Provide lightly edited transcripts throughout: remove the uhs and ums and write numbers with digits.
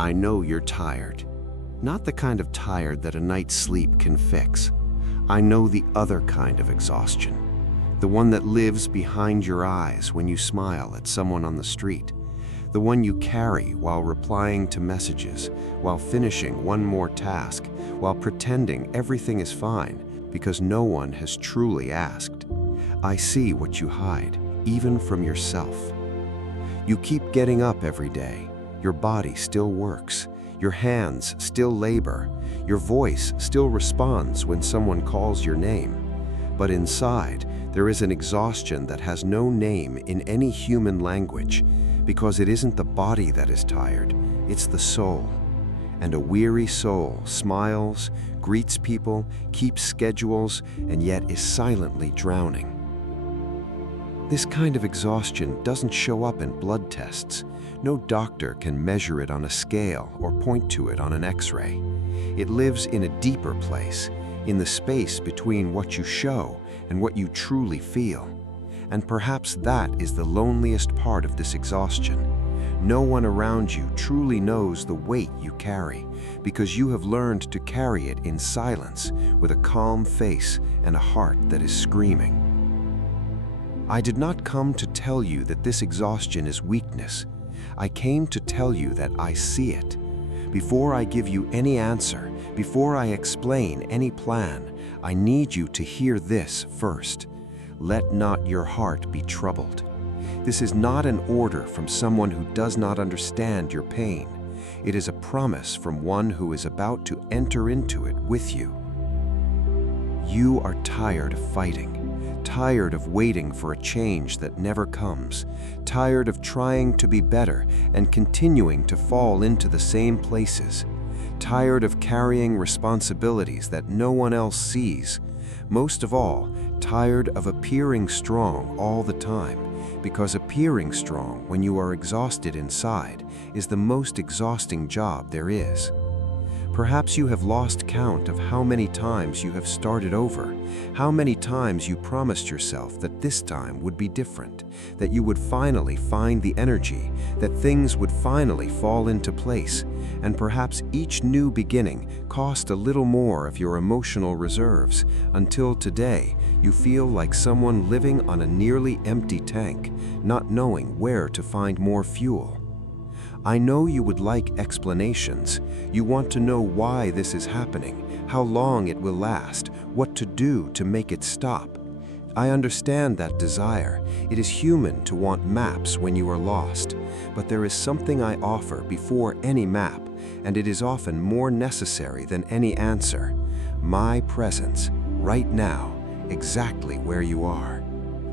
I know you're tired. Not the kind of tired that a night's sleep can fix. I know the other kind of exhaustion. The one that lives behind your eyes when you smile at someone on the street. The one you carry while replying to messages, while finishing one more task, while pretending everything is fine because no one has truly asked. I see what you hide, even from yourself. You keep getting up every day. Your body still works. Your hands still labor. Your voice still responds when someone calls your name. But inside, there is an exhaustion that has no name in any human language, because it isn't the body that is tired, it's the soul. And a weary soul smiles, greets people, keeps schedules, and yet is silently drowning. This kind of exhaustion doesn't show up in blood tests. No doctor can measure it on a scale or point to it on an X-ray. It lives in a deeper place, in the space between what you show and what you truly feel. And perhaps that is the loneliest part of this exhaustion. No one around you truly knows the weight you carry, because you have learned to carry it in silence, with a calm face and a heart that is screaming. I did not come to tell you that this exhaustion is weakness. I came to tell you that I see it. Before I give you any answer, before I explain any plan, I need you to hear this first. Let not your heart be troubled. This is not an order from someone who does not understand your pain. It is a promise from one who is about to enter into it with you. You are tired of fighting. Tired of waiting for a change that never comes, tired of trying to be better and continuing to fall into the same places, tired of carrying responsibilities that no one else sees, most of all, tired of appearing strong all the time, because appearing strong when you are exhausted inside is the most exhausting job there is. Perhaps you have lost count of how many times you have started over, how many times you promised yourself that this time would be different, that you would finally find the energy, that things would finally fall into place, and perhaps each new beginning cost a little more of your emotional reserves, until today you feel like someone living on a nearly empty tank, not knowing where to find more fuel. I know you would like explanations. You want to know why this is happening, how long it will last, what to do to make it stop. I understand that desire. It is human to want maps when you are lost. But there is something I offer before any map, and it is often more necessary than any answer. My presence, right now, exactly where you are.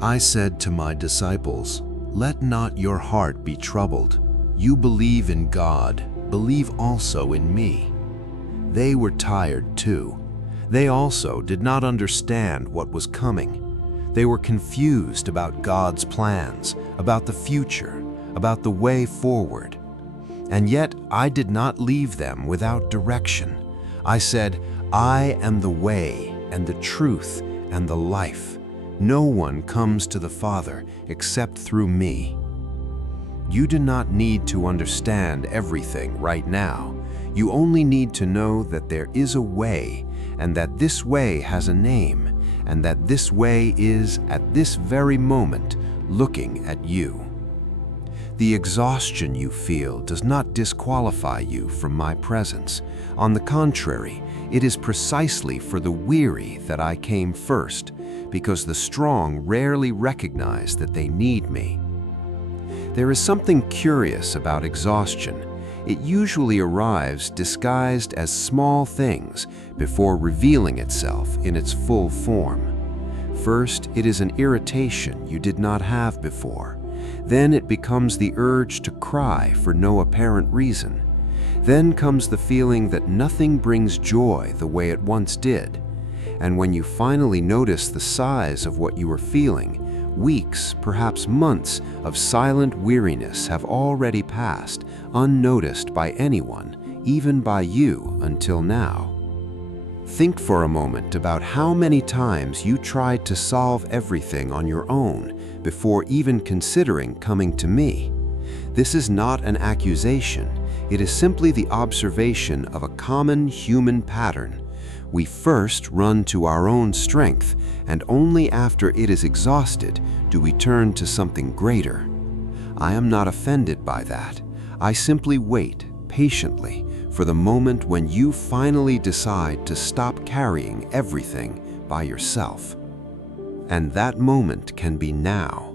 I said to my disciples, "Let not your heart be troubled. You believe in God, believe also in me." They were tired too. They also did not understand what was coming. They were confused about God's plans, about the future, about the way forward. And yet I did not leave them without direction. I said, "I am the way and the truth and the life. No one comes to the Father except through me." You do not need to understand everything right now. You only need to know that there is a way, and that this way has a name, and that this way is, at this very moment, looking at you. The exhaustion you feel does not disqualify you from my presence. On the contrary, it is precisely for the weary that I came first, because the strong rarely recognize that they need me. There is something curious about exhaustion. It usually arrives disguised as small things before revealing itself in its full form. First, it is an irritation you did not have before. Then it becomes the urge to cry for no apparent reason. Then comes the feeling that nothing brings joy the way it once did. And when you finally notice the size of what you are feeling, weeks, perhaps months of silent weariness have already passed, unnoticed by anyone, even by you until now. Think for a moment about how many times you tried to solve everything on your own before even considering coming to me. This is not an accusation. It is simply the observation of a common human pattern. We first run to our own strength, and only after it is exhausted do we turn to something greater. I am not offended by that. I simply wait patiently for the moment when you finally decide to stop carrying everything by yourself. And that moment can be now.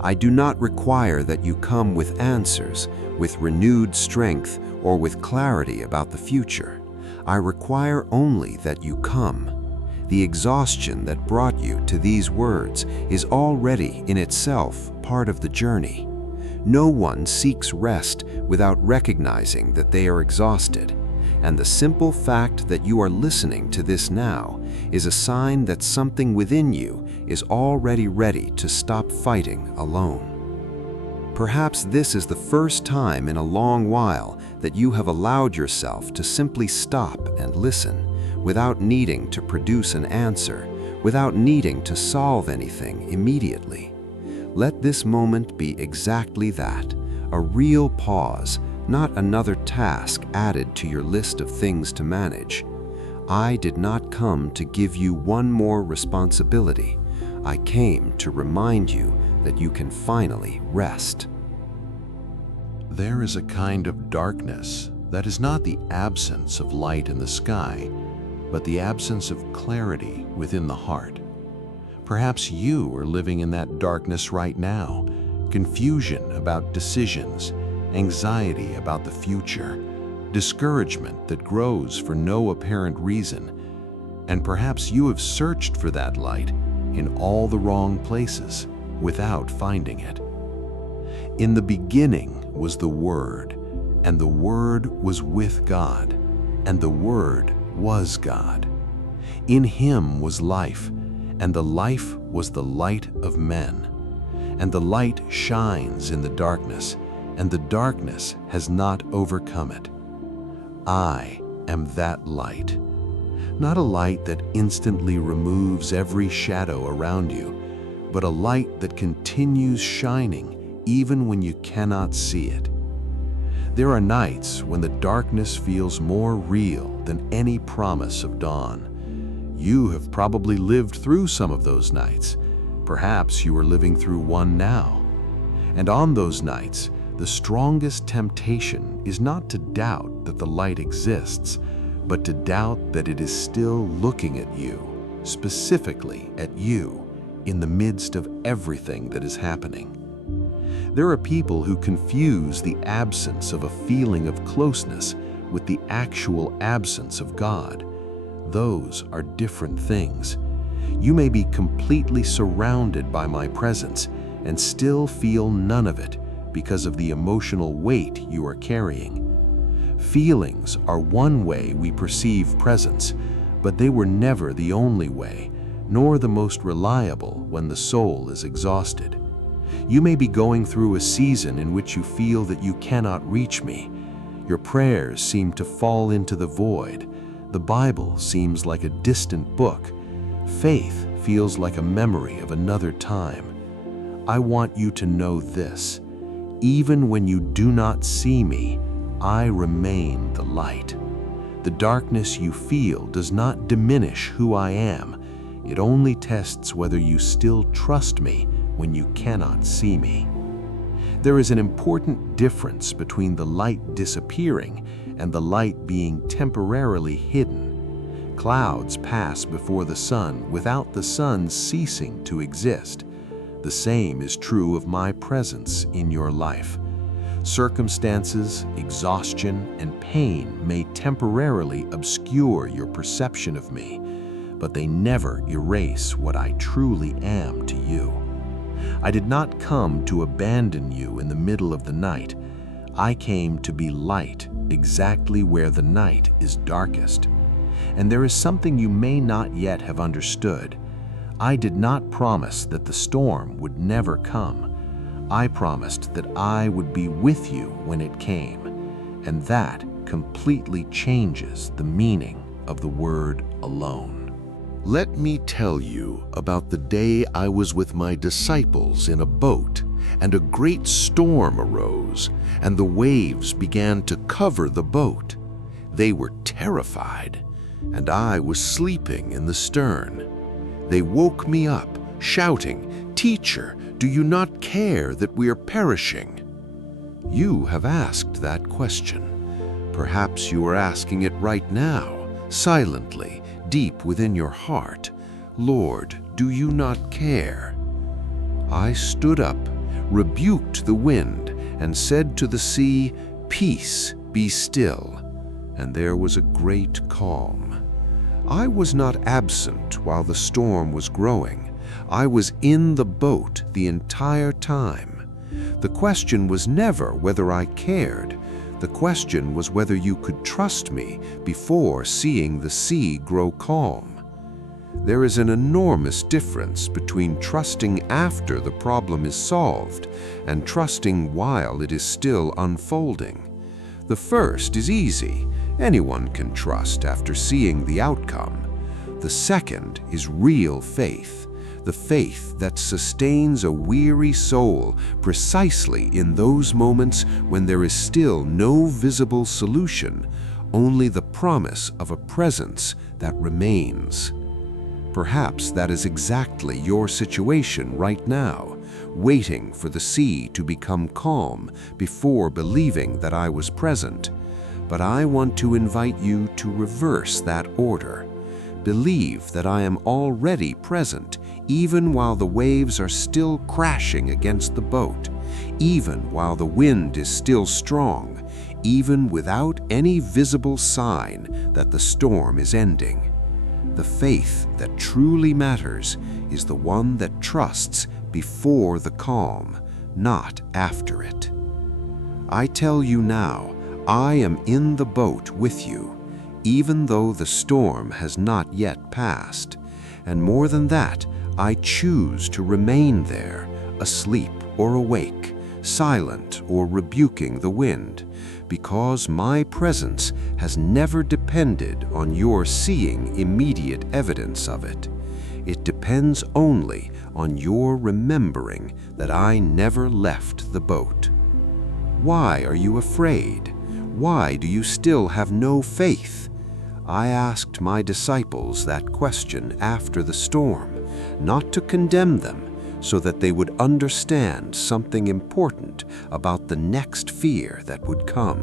I do not require that you come with answers, with renewed strength, or with clarity about the future. I require only that you come. The exhaustion that brought you to these words is already in itself part of the journey. No one seeks rest without recognizing that they are exhausted, and the simple fact that you are listening to this now is a sign that something within you is already ready to stop fighting alone. Perhaps this is the first time in a long while that you have allowed yourself to simply stop and listen, without needing to produce an answer, without needing to solve anything immediately. Let this moment be exactly that, a real pause, not another task added to your list of things to manage. I did not come to give you one more responsibility. I came to remind you that you can finally rest. There is a kind of darkness that is not the absence of light in the sky, but the absence of clarity within the heart. Perhaps you are living in that darkness right now. Confusion about decisions, anxiety about the future, discouragement that grows for no apparent reason. And perhaps you have searched for that light in all the wrong places without finding it. In the beginning was the Word, and the Word was with God, and the Word was God. In Him was life, and the life was the light of men. And the light shines in the darkness, and the darkness has not overcome it. I am that light. Not a light that instantly removes every shadow around you, but a light that continues shining even when you cannot see it. There are nights when the darkness feels more real than any promise of dawn. You have probably lived through some of those nights. Perhaps you are living through one now. And on those nights, the strongest temptation is not to doubt that the light exists, but to doubt that it is still looking at you, specifically at you, in the midst of everything that is happening. There are people who confuse the absence of a feeling of closeness with the actual absence of God. Those are different things. You may be completely surrounded by my presence and still feel none of it because of the emotional weight you are carrying. Feelings are one way we perceive presence, but they were never the only way, nor the most reliable when the soul is exhausted. You may be going through a season in which you feel that you cannot reach me. Your prayers seem to fall into the void. The Bible seems like a distant book. Faith feels like a memory of another time. I want you to know this. Even when you do not see me, I remain the light. The darkness you feel does not diminish who I am. It only tests whether you still trust me when you cannot see me. There is an important difference between the light disappearing and the light being temporarily hidden. Clouds pass before the sun without the sun ceasing to exist. The same is true of my presence in your life. Circumstances, exhaustion, and pain may temporarily obscure your perception of me, but they never erase what I truly am to you. I did not come to abandon you in the middle of the night. I came to be light exactly where the night is darkest. And there is something you may not yet have understood. I did not promise that the storm would never come. I promised that I would be with you when it came, and that completely changes the meaning of the word alone. Let me tell you about the day I was with my disciples in a boat and a great storm arose, and the waves began to cover the boat. They were terrified, and I was sleeping in the stern. They woke me up, shouting, "Teacher, do you not care that we are perishing?" You have asked that question. Perhaps you are asking it right now, silently, deep within your heart. Lord, do you not care? I stood up, rebuked the wind, and said to the sea, "Peace, be still." And there was a great calm. I was not absent while the storm was growing. I was in the boat the entire time. The question was never whether I cared. The question was whether you could trust me before seeing the sea grow calm. There is an enormous difference between trusting after the problem is solved and trusting while it is still unfolding. The first is easy. Anyone can trust after seeing the outcome. The second is real faith, the faith that sustains a weary soul precisely in those moments when there is still no visible solution, only the promise of a presence that remains. Perhaps that is exactly your situation right now, waiting for the sea to become calm before believing that I was present. But I want to invite you to reverse that order. Believe that I am already present, even while the waves are still crashing against the boat, even while the wind is still strong, even without any visible sign that the storm is ending. The faith that truly matters is the one that trusts before the calm, not after it. I tell you now, I am in the boat with you, even though the storm has not yet passed. And more than that, I choose to remain there, asleep or awake, silent or rebuking the wind, because my presence has never depended on your seeing immediate evidence of it. It depends only on your remembering that I never left the boat. Why are you afraid? Why do you still have no faith? I asked my disciples that question after the storm, not to condemn them, so that they would understand something important about the next fear that would come.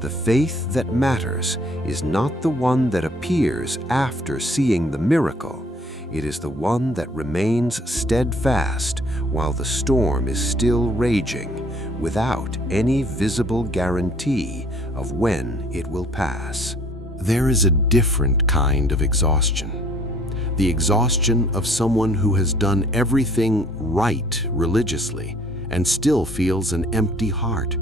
The faith that matters is not the one that appears after seeing the miracle. It is the one that remains steadfast while the storm is still raging, without any visible guarantee of when it will pass. There is a different kind of exhaustion. The exhaustion of someone who has done everything right religiously and still feels an empty heart.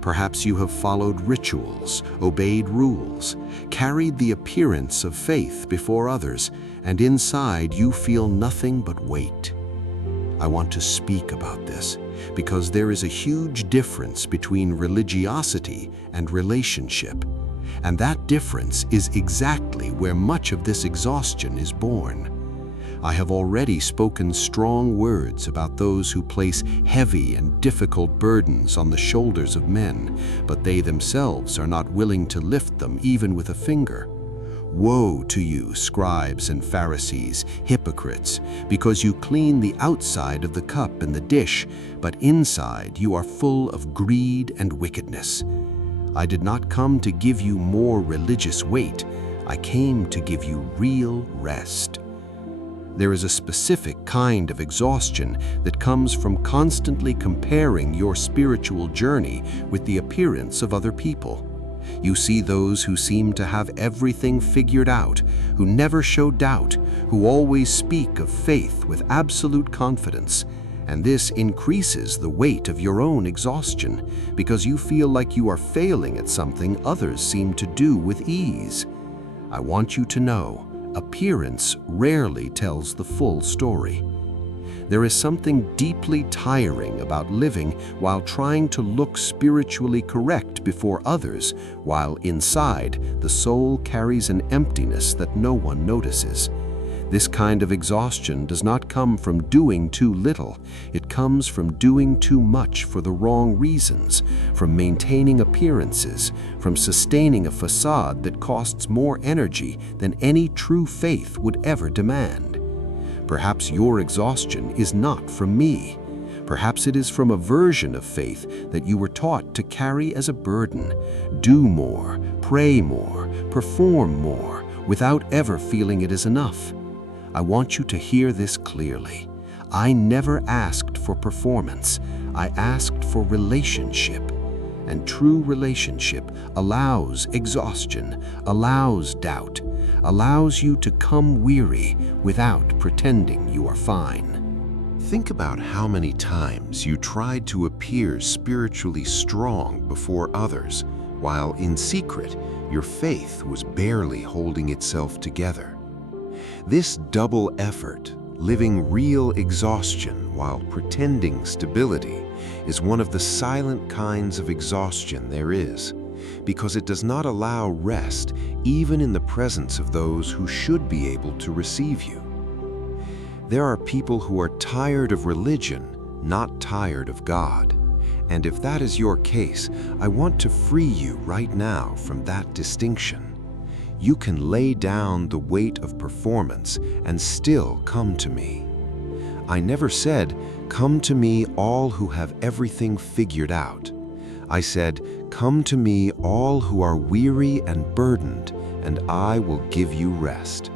Perhaps you have followed rituals, obeyed rules, carried the appearance of faith before others, and inside you feel nothing but weight. I want to speak about this because there is a huge difference between religiosity and relationship. And that difference is exactly where much of this exhaustion is born. I have already spoken strong words about those who place heavy and difficult burdens on the shoulders of men, but they themselves are not willing to lift them even with a finger. Woe to you, scribes and Pharisees, hypocrites, because you clean the outside of the cup and the dish, but inside you are full of greed and wickedness. I did not come to give you more religious weight. I came to give you real rest. There is a specific kind of exhaustion that comes from constantly comparing your spiritual journey with the appearance of other people. You see those who seem to have everything figured out, who never show doubt, who always speak of faith with absolute confidence. And this increases the weight of your own exhaustion because you feel like you are failing at something others seem to do with ease. I want you to know, appearance rarely tells the full story. There is something deeply tiring about living while trying to look spiritually correct before others, while inside the soul carries an emptiness that no one notices. This kind of exhaustion does not come from doing too little. It comes comes from doing too much for the wrong reasons, from maintaining appearances, from sustaining a facade that costs more energy than any true faith would ever demand. Perhaps your exhaustion is not from me. Perhaps it is from a version of faith that you were taught to carry as a burden. Do more, pray more, perform more, without ever feeling it is enough. I want you to hear this clearly. I never asked for performance. I asked for relationship. And true relationship allows exhaustion, allows doubt, allows you to come weary without pretending you are fine. Think about how many times you tried to appear spiritually strong before others, while in secret, your faith was barely holding itself together. This double effort, living real exhaustion while pretending stability, is one of the silent kinds of exhaustion there is, because it does not allow rest even in the presence of those who should be able to receive you. There are people who are tired of religion, not tired of God. And if that is your case, I want to free you right now from that distinction. You can lay down the weight of performance and still come to me. I never said, "Come to me all who have everything figured out." I said, "Come to me all who are weary and burdened, and I will give you rest."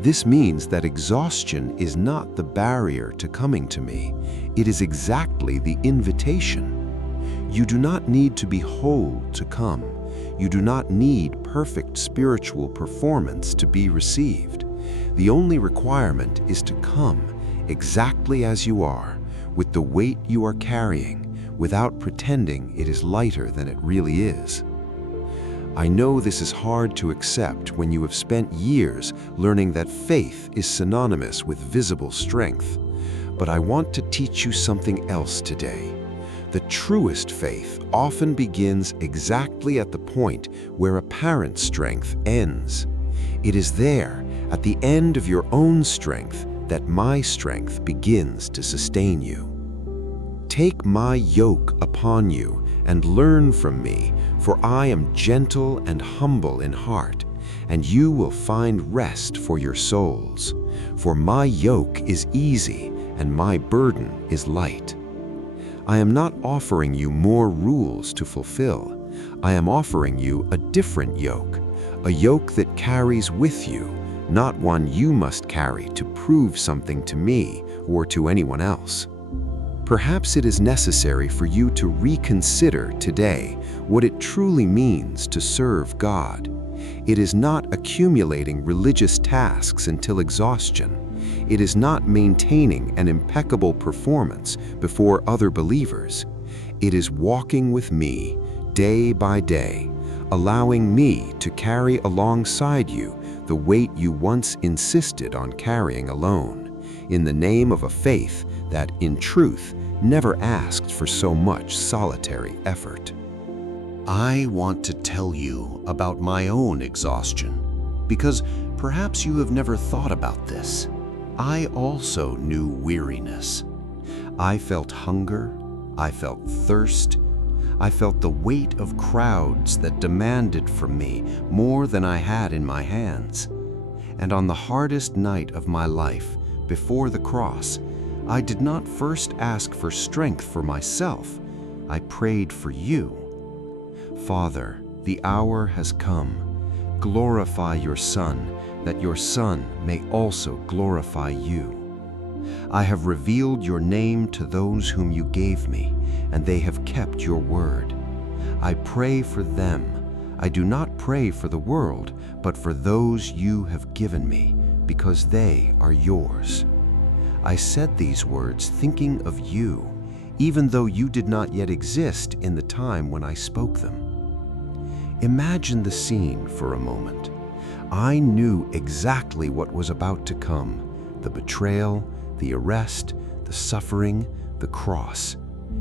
This means that exhaustion is not the barrier to coming to me. It is exactly the invitation. You do not need to be whole to come. You do not need perfect spiritual performance to be received. The only requirement is to come exactly as you are, with the weight you are carrying, without pretending it is lighter than it really is. I know this is hard to accept when you have spent years learning that faith is synonymous with visible strength, but I want to teach you something else today. The truest faith often begins exactly at the point where apparent strength ends. It is there, at the end of your own strength, that my strength begins to sustain you. Take my yoke upon you and learn from me, for I am gentle and humble in heart, and you will find rest for your souls. For my yoke is easy and my burden is light. I am not offering you more rules to fulfill. I am offering you a different yoke, a yoke that carries with you, not one you must carry to prove something to me or to anyone else. Perhaps it is necessary for you to reconsider today what it truly means to serve God. It is not accumulating religious tasks until exhaustion. It is not maintaining an impeccable performance before other believers. It is walking with me day by day, allowing me to carry alongside you the weight you once insisted on carrying alone, in the name of a faith that, in truth, never asked for so much solitary effort. I want to tell you about my own exhaustion, because perhaps you have never thought about this. I also knew weariness. I felt hunger, I felt thirst, I felt the weight of crowds that demanded from me more than I had in my hands. And on the hardest night of my life, before the cross, I did not first ask for strength for myself. I prayed for you. Father, the hour has come. Glorify your Son, that your Son may also glorify you. I have revealed your name to those whom you gave me, and they have kept your word. I pray for them. I do not pray for the world, but for those you have given me, because they are yours. I said these words thinking of you, even though you did not yet exist in the time when I spoke them. Imagine the scene for a moment. I knew exactly what was about to come: the betrayal, the arrest, the suffering, the cross.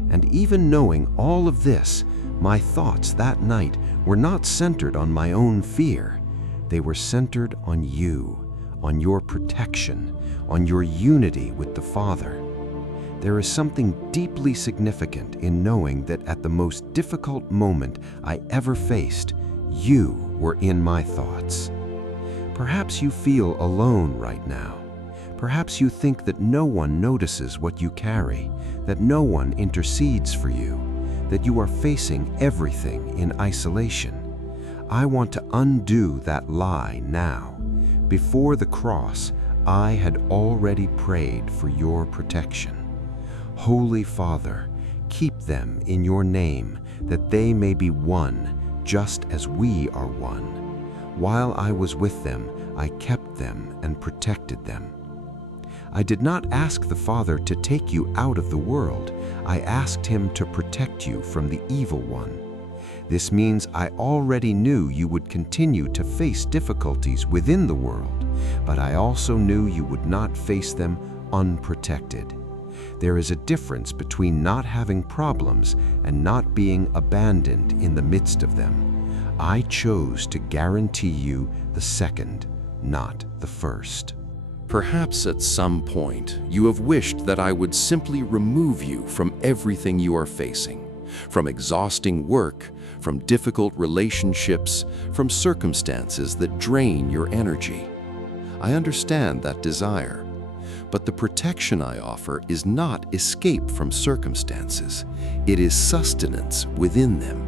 And even knowing all of this, my thoughts that night were not centered on my own fear. They were centered on you, on your protection, on your unity with the Father. There is something deeply significant in knowing that at the most difficult moment I ever faced, you were in my thoughts. Perhaps you feel alone right now. Perhaps you think that no one notices what you carry, that no one intercedes for you, that you are facing everything in isolation. I want to undo that lie now. Before the cross, I had already prayed for your protection. Holy Father, keep them in your name, that they may be one, just as we are one. While I was with them, I kept them and protected them. I did not ask the Father to take you out of the world. I asked him to protect you from the evil one. This means I already knew you would continue to face difficulties within the world, but I also knew you would not face them unprotected. There is a difference between not having problems and not being abandoned in the midst of them. I chose to guarantee you the second, not the first. Perhaps at some point you have wished that I would simply remove you from everything you are facing, from exhausting work, from difficult relationships, from circumstances that drain your energy. I understand that desire, but the protection I offer is not escape from circumstances. It is sustenance within them.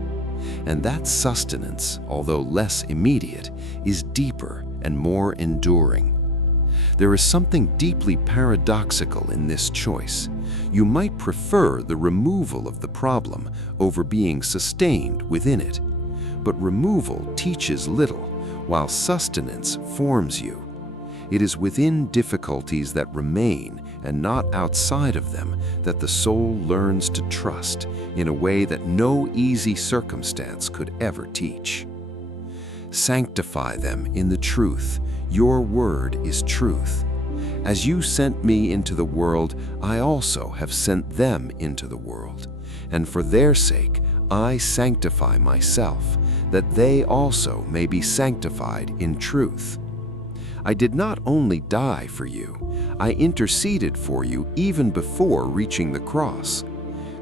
And that sustenance, although less immediate, is deeper and more enduring. There is something deeply paradoxical in this choice. You might prefer the removal of the problem over being sustained within it. But removal teaches little, while sustenance forms you. It is within difficulties that remain and not outside of them that the soul learns to trust in a way that no easy circumstance could ever teach. Sanctify them in the truth. Your word is truth. As you sent me into the world, I also have sent them into the world. And for their sake, I sanctify myself, that they also may be sanctified in truth. I did not only die for you, I interceded for you even before reaching the cross.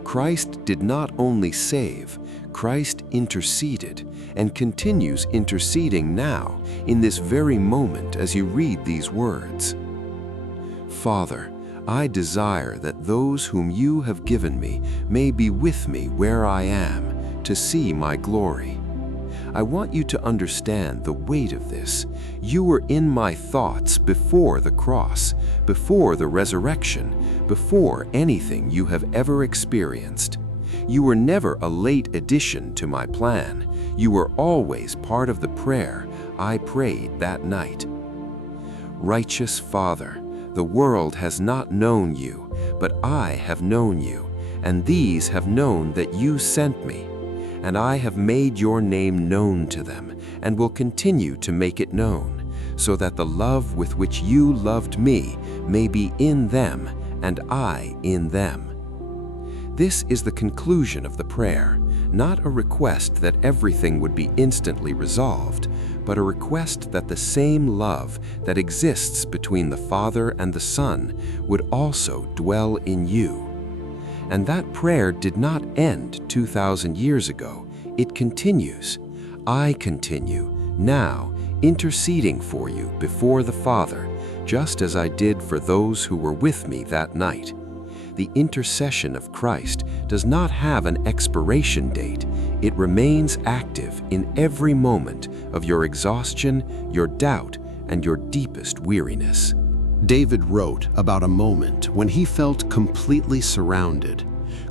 Christ did not only save, Christ interceded and continues interceding now in this very moment as you read these words. Father, I desire that those whom you have given me may be with me where I am to see my glory. I want you to understand the weight of this. You were in my thoughts before the cross, before the resurrection, before anything you have ever experienced. You were never a late addition to my plan. You were always part of the prayer I prayed that night. Righteous Father, the world has not known you, but I have known you, and these have known that you sent me. And I have made your name known to them, and will continue to make it known, so that the love with which you loved me may be in them, and I in them. This is the conclusion of the prayer, not a request that everything would be instantly resolved, but a request that the same love that exists between the Father and the Son would also dwell in you. And that prayer did not end 2,000 years ago. It continues. I continue, now, interceding for you before the Father, just as I did for those who were with me that night. The intercession of Christ does not have an expiration date. It remains active in every moment of your exhaustion, your doubt, and your deepest weariness. David wrote about a moment when he felt completely surrounded.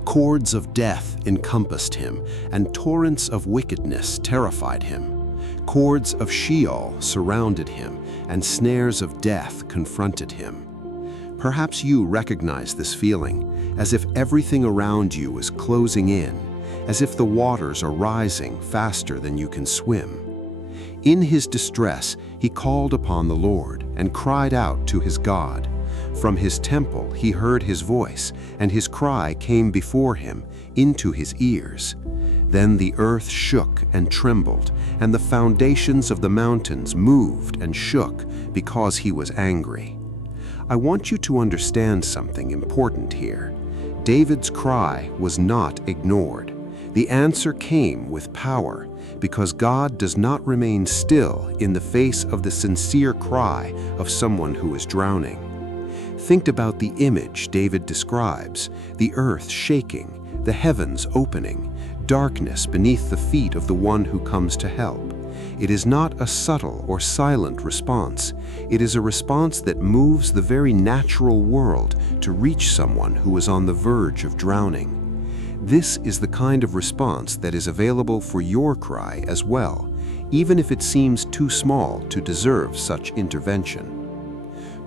Cords of death encompassed him, and torrents of wickedness terrified him. Cords of Sheol surrounded him, and snares of death confronted him. Perhaps you recognize this feeling, as if everything around you is closing in, as if the waters are rising faster than you can swim. In his distress, he called upon the Lord and cried out to his God. From his temple he heard his voice, and his cry came before him into his ears. Then the earth shook and trembled, and the foundations of the mountains moved and shook because he was angry. I want you to understand something important here. David's cry was not ignored. The answer came with power, because God does not remain still in the face of the sincere cry of someone who is drowning. Think about the image David describes: the earth shaking, the heavens opening, darkness beneath the feet of the one who comes to help. It is not a subtle or silent response. It is a response that moves the very natural world to reach someone who is on the verge of drowning. This is the kind of response that is available for your cry as well, even if it seems too small to deserve such intervention.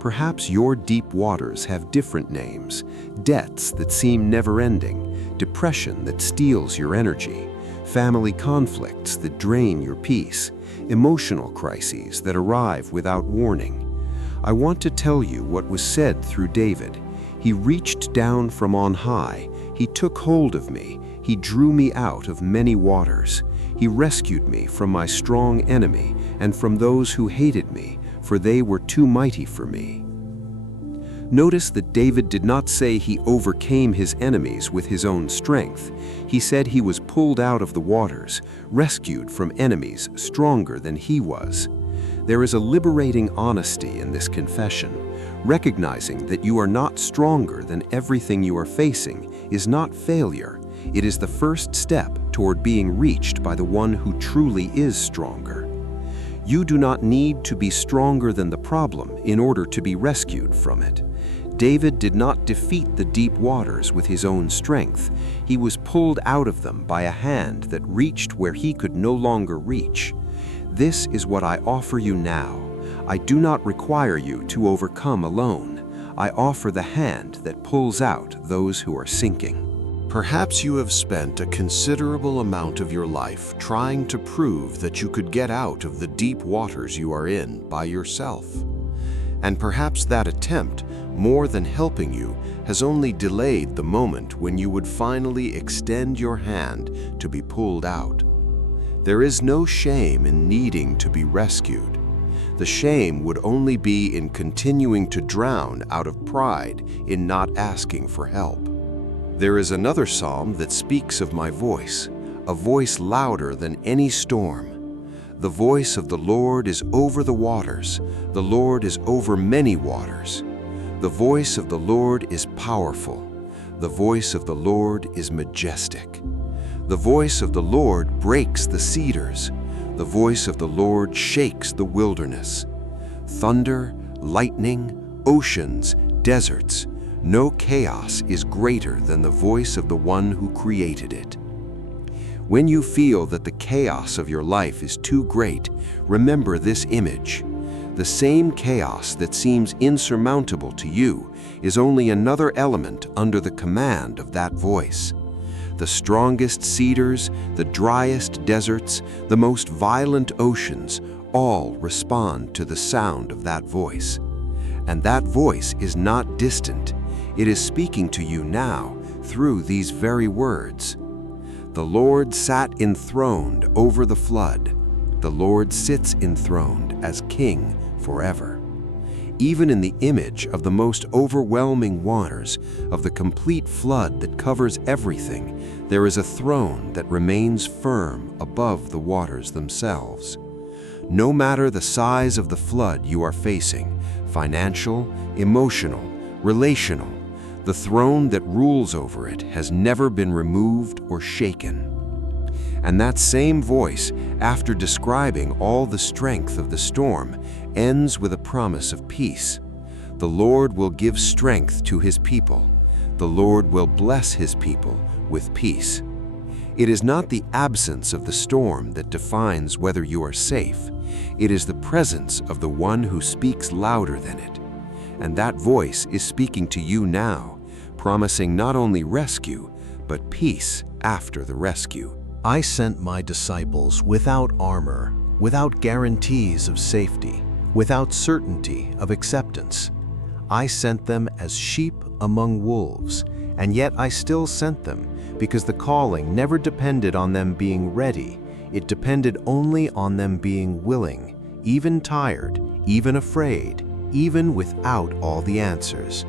Perhaps your deep waters have different names: debts that seem never-ending, depression that steals your energy, family conflicts that drain your peace, emotional crises that arrive without warning. I want to tell you what was said through David. He reached down from on high. He took hold of me. He drew me out of many waters. He rescued me from my strong enemy and from those who hated me, for they were too mighty for me. Notice that David did not say he overcame his enemies with his own strength. He said he was pulled out of the waters, rescued from enemies stronger than he was. There is a liberating honesty in this confession. Recognizing that you are not stronger than everything you are facing is not failure. It is the first step toward being reached by the one who truly is stronger. You do not need to be stronger than the problem in order to be rescued from it. David did not defeat the deep waters with his own strength. He was pulled out of them by a hand that reached where he could no longer reach. This is what I offer you now. I do not require you to overcome alone. I offer the hand that pulls out those who are sinking. Perhaps you have spent a considerable amount of your life trying to prove that you could get out of the deep waters you are in by yourself. And perhaps that attempt, more than helping you, has only delayed the moment when you would finally extend your hand to be pulled out. There is no shame in needing to be rescued. The shame would only be in continuing to drown out of pride in not asking for help. There is another psalm that speaks of my voice, a voice louder than any storm. The voice of the Lord is over the waters. The Lord is over many waters. The voice of the Lord is powerful. The voice of the Lord is majestic. The voice of the Lord breaks the cedars. The voice of the Lord shakes the wilderness. Thunder, lightning, oceans, deserts. No chaos is greater than the voice of the one who created it. When you feel that the chaos of your life is too great, remember this image. The same chaos that seems insurmountable to you is only another element under the command of that voice. The strongest cedars, the driest deserts, the most violent oceans all respond to the sound of that voice. And that voice is not distant. It is speaking to you now through these very words. The Lord sat enthroned over the flood. The Lord sits enthroned as King forever. Even in the image of the most overwhelming waters, of the complete flood that covers everything, there is a throne that remains firm above the waters themselves. No matter the size of the flood you are facing, financial, emotional, relational, the throne that rules over it has never been removed or shaken. And that same voice, after describing all the strength of the storm, ends with a promise of peace. The Lord will give strength to his people. The Lord will bless his people with peace. It is not the absence of the storm that defines whether you are safe. It is the presence of the one who speaks louder than it. And that voice is speaking to you now, promising not only rescue, but peace after the rescue. I sent my disciples without armor, without guarantees of safety, without certainty of acceptance. I sent them as sheep among wolves, and yet I still sent them, because the calling never depended on them being ready. It depended only on them being willing, even tired, even afraid, even without all the answers.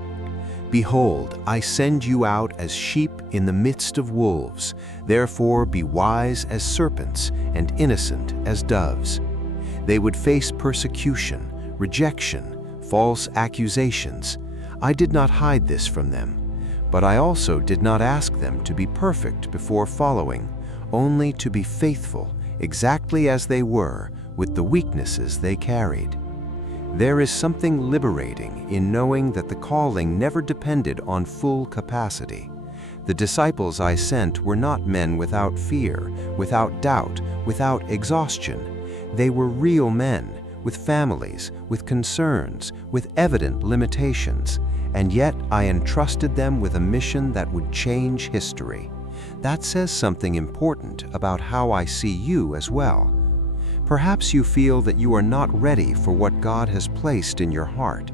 Behold, I send you out as sheep in the midst of wolves. Therefore be wise as serpents and innocent as doves. They would face persecution, rejection, false accusations. I did not hide this from them. But I also did not ask them to be perfect before following, only to be faithful, exactly as they were, with the weaknesses they carried. There is something liberating in knowing that the calling never depended on full capacity. The disciples I sent were not men without fear, without doubt, without exhaustion. They were real men, with families, with concerns, with evident limitations, and yet I entrusted them with a mission that would change history. That says something important about how I see you as well. Perhaps you feel that you are not ready for what God has placed in your heart.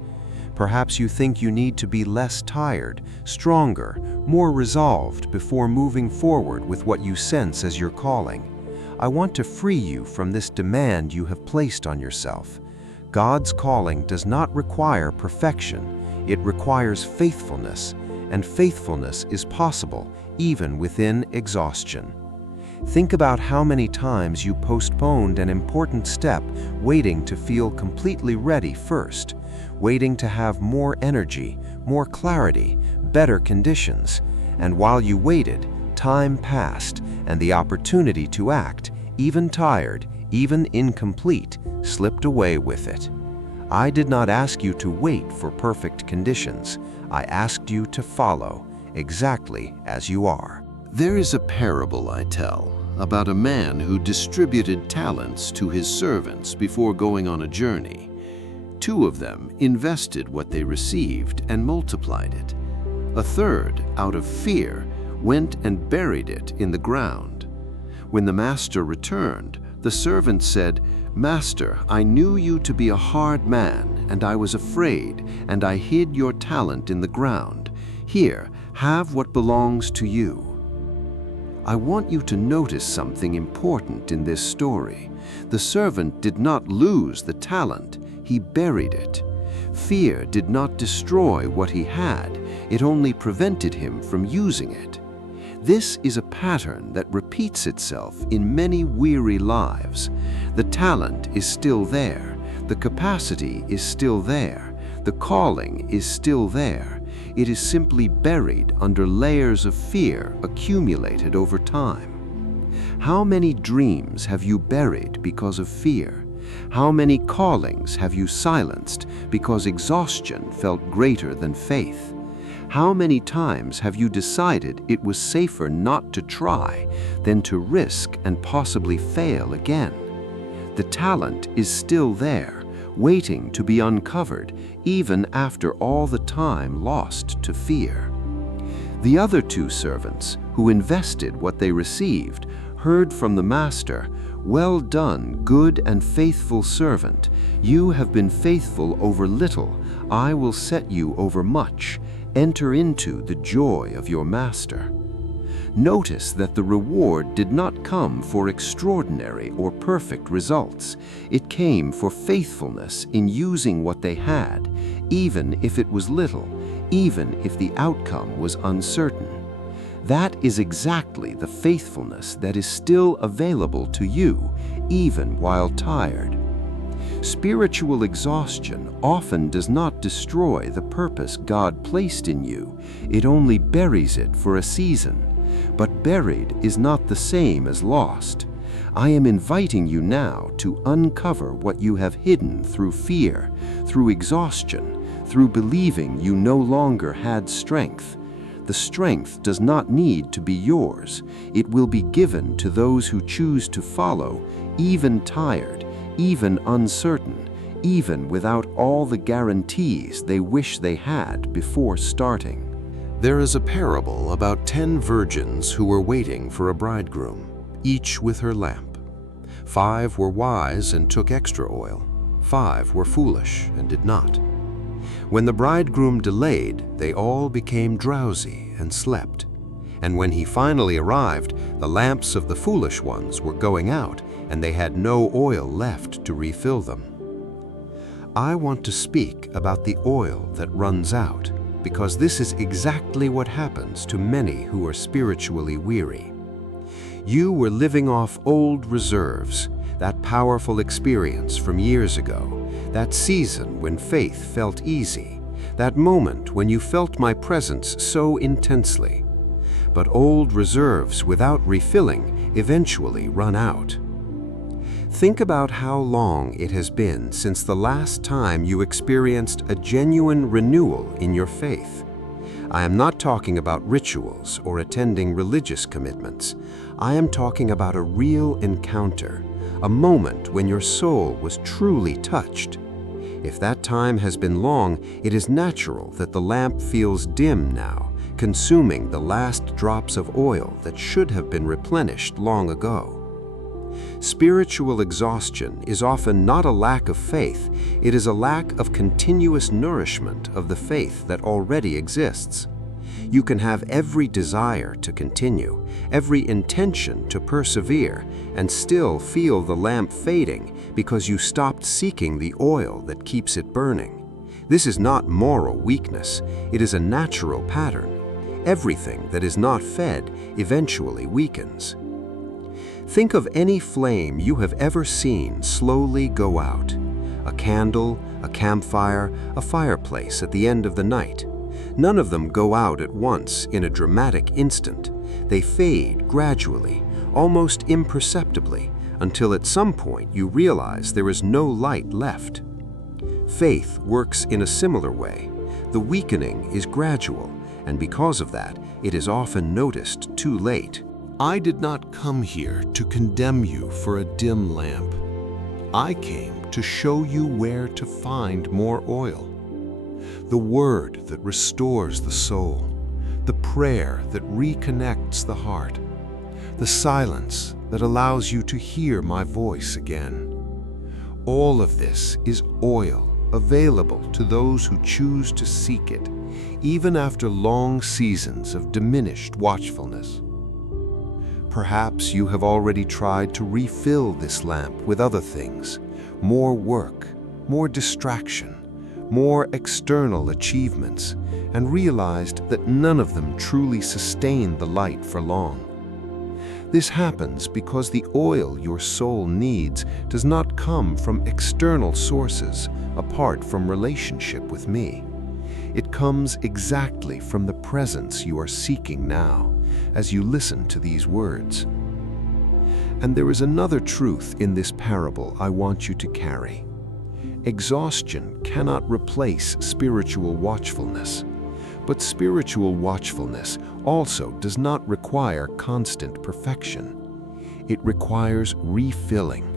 Perhaps you think you need to be less tired, stronger, more resolved before moving forward with what you sense as your calling. I want to free you from this demand you have placed on yourself. God's calling does not require perfection. It requires faithfulness, and faithfulness is possible even within exhaustion. Think about how many times you postponed an important step, waiting to feel completely ready first, waiting to have more energy, more clarity, better conditions. And while you waited, time passed, and the opportunity to act, even tired, even incomplete, slipped away with it. I did not ask you to wait for perfect conditions. I asked you to follow, exactly as you are. There is a parable I tell about a man who distributed talents to his servants before going on a journey. 2 of them invested what they received and multiplied it. A third, out of fear, went and buried it in the ground. When the master returned, the servant said, "Master, I knew you to be a hard man, and I was afraid, and I hid your talent in the ground. Here, have what belongs to you." I want you to notice something important in this story. The servant did not lose the talent, he buried it. Fear did not destroy what he had, it only prevented him from using it. This is a pattern that repeats itself in many weary lives. The talent is still there, the capacity is still there, the calling is still there. It is simply buried under layers of fear accumulated over time. How many dreams have you buried because of fear? How many callings have you silenced because exhaustion felt greater than faith? How many times have you decided it was safer not to try than to risk and possibly fail again? The talent is still there, waiting to be uncovered, even after all the time lost to fear. The other 2 servants, who invested what they received, heard from the master, "Well done, good and faithful servant. You have been faithful over little. I will set you over much. Enter into the joy of your master." Notice that the reward did not come for extraordinary or perfect results. It came for faithfulness in using what they had, even if it was little, even if the outcome was uncertain. That is exactly the faithfulness that is still available to you, even while tired. Spiritual exhaustion often does not destroy the purpose God placed in you. It only buries it for a season. But buried is not the same as lost. I am inviting you now to uncover what you have hidden through fear, through exhaustion, through believing you no longer had strength. The strength does not need to be yours. It will be given to those who choose to follow, even tired, even uncertain, even without all the guarantees they wish they had before starting. There is a parable about 10 virgins who were waiting for a bridegroom, each with her lamp. 5 were wise and took extra oil. 5 were foolish and did not. When the bridegroom delayed, they all became drowsy and slept. And when he finally arrived, the lamps of the foolish ones were going out, and they had no oil left to refill them. I want to speak about the oil that runs out. because this is exactly what happens to many who are spiritually weary. You were living off old reserves, that powerful experience from years ago, that season when faith felt easy, that moment when you felt my presence so intensely. But old reserves without refilling eventually run out. Think about how long it has been since the last time you experienced a genuine renewal in your faith. I am not talking about rituals or attending religious commitments. I am talking about a real encounter, a moment when your soul was truly touched. If that time has been long, it is natural that the lamp feels dim now, consuming the last drops of oil that should have been replenished long ago. Spiritual exhaustion is often not a lack of faith, it is a lack of continuous nourishment of the faith that already exists. You can have every desire to continue, every intention to persevere, and still feel the lamp fading because you stopped seeking the oil that keeps it burning. This is not moral weakness, it is a natural pattern. Everything that is not fed eventually weakens. Think of any flame you have ever seen slowly go out. A candle, a campfire, a fireplace at the end of the night. None of them go out at once in a dramatic instant. They fade gradually, almost imperceptibly, until at some point you realize there is no light left. Faith works in a similar way. The weakening is gradual, and because of that, it is often noticed too late. I did not come here to condemn you for a dim lamp. I came to show you where to find more oil. The word that restores the soul, the prayer that reconnects the heart, the silence that allows you to hear my voice again. All of this is oil available to those who choose to seek it, even after long seasons of diminished watchfulness. Perhaps you have already tried to refill this lamp with other things, more work, more distraction, more external achievements, and realized that none of them truly sustain the light for long. This happens because the oil your soul needs does not come from external sources apart from relationship with me. It comes exactly from the presence you are seeking now as you listen to these words. And there is another truth in this parable I want you to carry. Exhaustion cannot replace spiritual watchfulness, but spiritual watchfulness also does not require constant perfection. It requires refilling.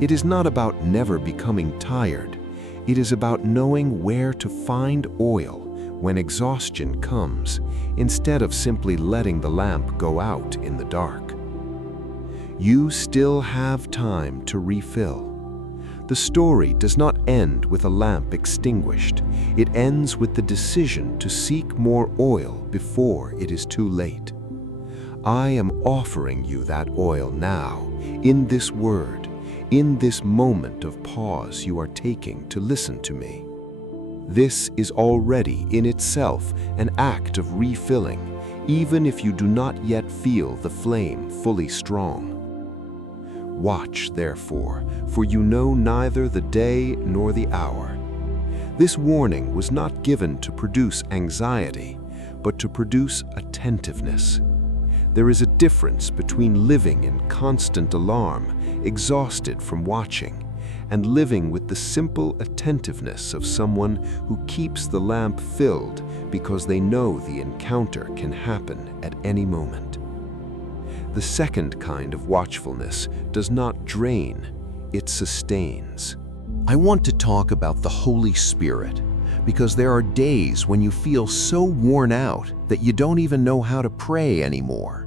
It is not about never becoming tired. It is about knowing where to find oil when exhaustion comes, instead of simply letting the lamp go out in the dark. You still have time to refill. The story does not end with a lamp extinguished. It ends with the decision to seek more oil before it is too late. I am offering you that oil now, in this word, in this moment of pause you are taking to listen to me. This is already in itself an act of refilling, even if you do not yet feel the flame fully strong. Watch, therefore, for you know neither the day nor the hour. This warning was not given to produce anxiety, but to produce attentiveness. There is a difference between living in constant alarm, exhausted from watching, and living with the simple attentiveness of someone who keeps the lamp filled because they know the encounter can happen at any moment. The second kind of watchfulness does not drain, it sustains. I want to talk about the Holy Spirit, because there are days when you feel so worn out that you don't even know how to pray anymore.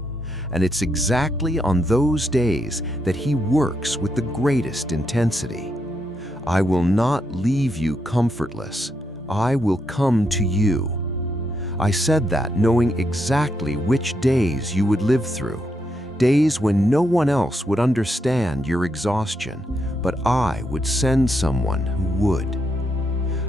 And it's exactly on those days that He works with the greatest intensity. I will not leave you comfortless. I will come to you. I said that knowing exactly which days you would live through. Days when no one else would understand your exhaustion, but I would send someone who would.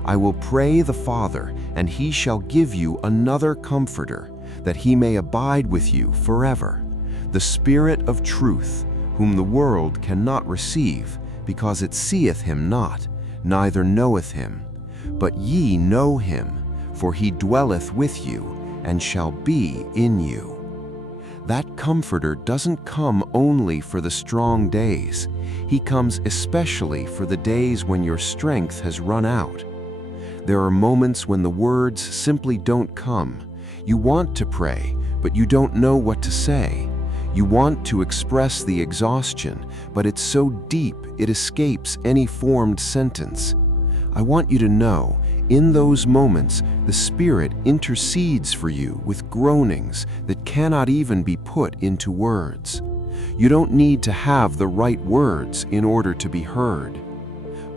I will pray the Father, and he shall give you another Comforter, that he may abide with you forever, the Spirit of truth, whom the world cannot receive, because it seeth him not, neither knoweth him. But ye know him, for he dwelleth with you, and shall be in you. That Comforter doesn't come only for the strong days. He comes especially for the days when your strength has run out. There are moments when the words simply don't come. You want to pray, but you don't know what to say. You want to express the exhaustion, but it's so deep it escapes any formed sentence. I want you to know, in those moments, the Spirit intercedes for you with groanings that cannot even be put into words. You don't need to have the right words in order to be heard.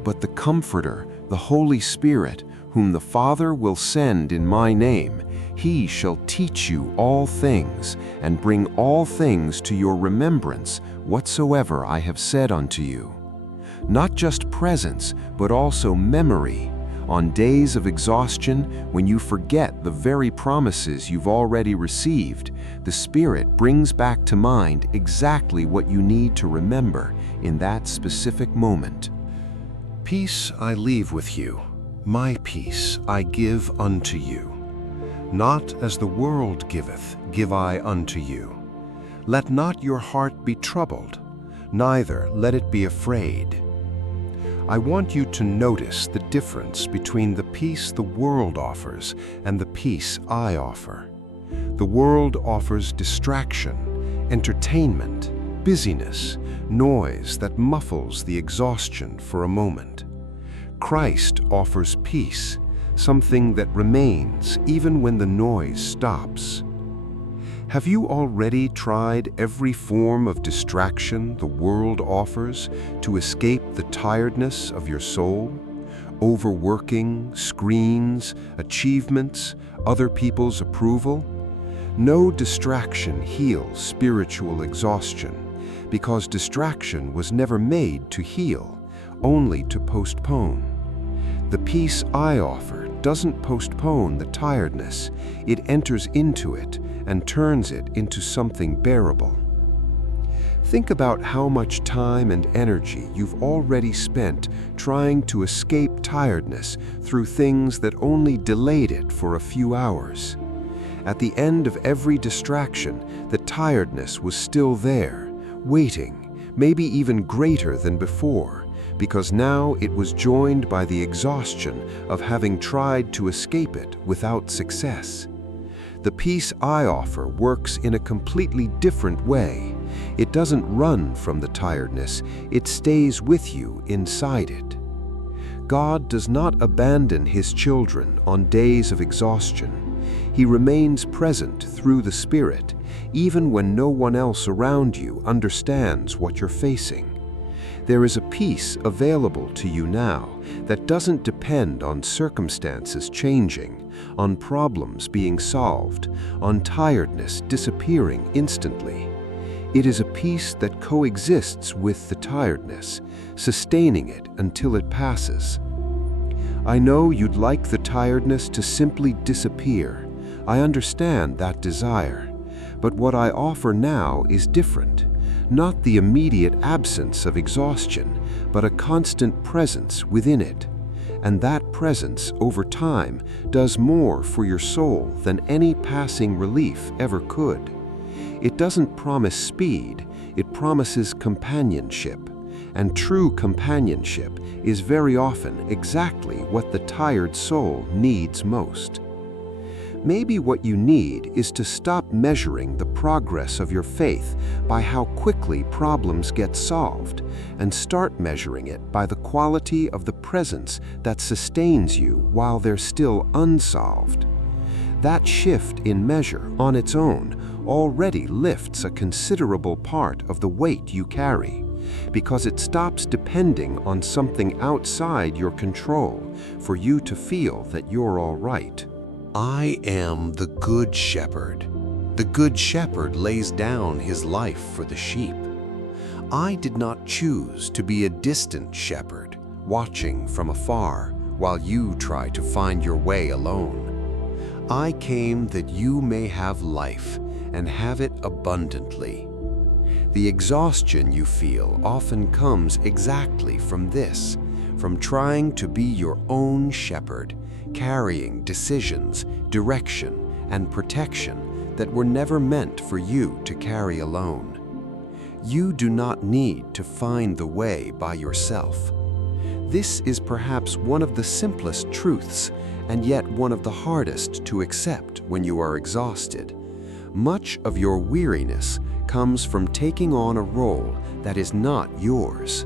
But the Comforter, the Holy Spirit, whom the Father will send in my name, he shall teach you all things, and bring all things to your remembrance whatsoever I have said unto you. Not just presence, but also memory. On days of exhaustion, when you forget the very promises you've already received, the Spirit brings back to mind exactly what you need to remember in that specific moment. Peace I leave with you, my peace I give unto you. Not as the world giveth, give I unto you. Let not your heart be troubled, neither let it be afraid. I want you to notice the difference between the peace the world offers and the peace I offer. The world offers distraction, entertainment, busyness, noise that muffles the exhaustion for a moment. Christ offers peace, something that remains even when the noise stops. Have you already tried every form of distraction the world offers to escape the tiredness of your soul? Overworking, screens, achievements, other people's approval? No distraction heals spiritual exhaustion, because distraction was never made to heal, only to postpone. The peace I offer doesn't postpone the tiredness, it enters into it and turns it into something bearable. Think about how much time and energy you've already spent trying to escape tiredness through things that only delayed it for a few hours. At the end of every distraction, the tiredness was still there, waiting, maybe even greater than before, because now it was joined by the exhaustion of having tried to escape it without success. The peace I offer works in a completely different way. It doesn't run from the tiredness, it stays with you inside it. God does not abandon His children on days of exhaustion. He remains present through the Spirit, even when no one else around you understands what you're facing. There is a peace available to you now that doesn't depend on circumstances changing, on problems being solved, on tiredness disappearing instantly. It is a peace that coexists with the tiredness, sustaining it until it passes. I know you'd like the tiredness to simply disappear. I understand that desire. But what I offer now is different. Not the immediate absence of exhaustion, but a constant presence within it. And that presence, over time, does more for your soul than any passing relief ever could. It doesn't promise speed, it promises companionship. And true companionship is very often exactly what the tired soul needs most. Maybe what you need is to stop measuring the progress of your faith by how quickly problems get solved, and start measuring it by the quality of the presence that sustains you while they're still unsolved. That shift in measure on its own already lifts a considerable part of the weight you carry, because it stops depending on something outside your control for you to feel that you're all right. I am the Good Shepherd. The Good Shepherd lays down his life for the sheep. I did not choose to be a distant shepherd, watching from afar, while you try to find your way alone. I came that you may have life and have it abundantly. The exhaustion you feel often comes exactly from this, from trying to be your own shepherd, carrying decisions, direction, and protection that were never meant for you to carry alone. You do not need to find the way by yourself. This is perhaps one of the simplest truths, and yet one of the hardest to accept when you are exhausted. Much of your weariness comes from taking on a role that is not yours.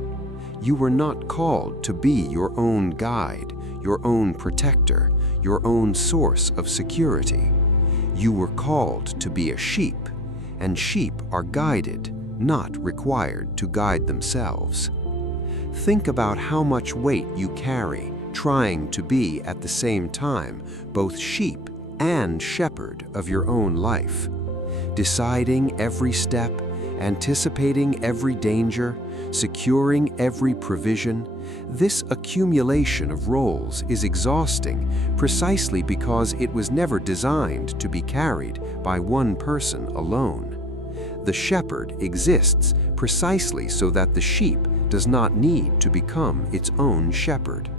You were not called to be your own guide, your own protector, your own source of security. You were called to be a sheep, and sheep are guided, not required to guide themselves. Think about how much weight you carry, trying to be at the same time both sheep and shepherd of your own life. Deciding every step, anticipating every danger, securing every provision, this accumulation of roles is exhausting precisely because it was never designed to be carried by one person alone. The shepherd exists precisely so that the sheep does not need to become its own shepherd.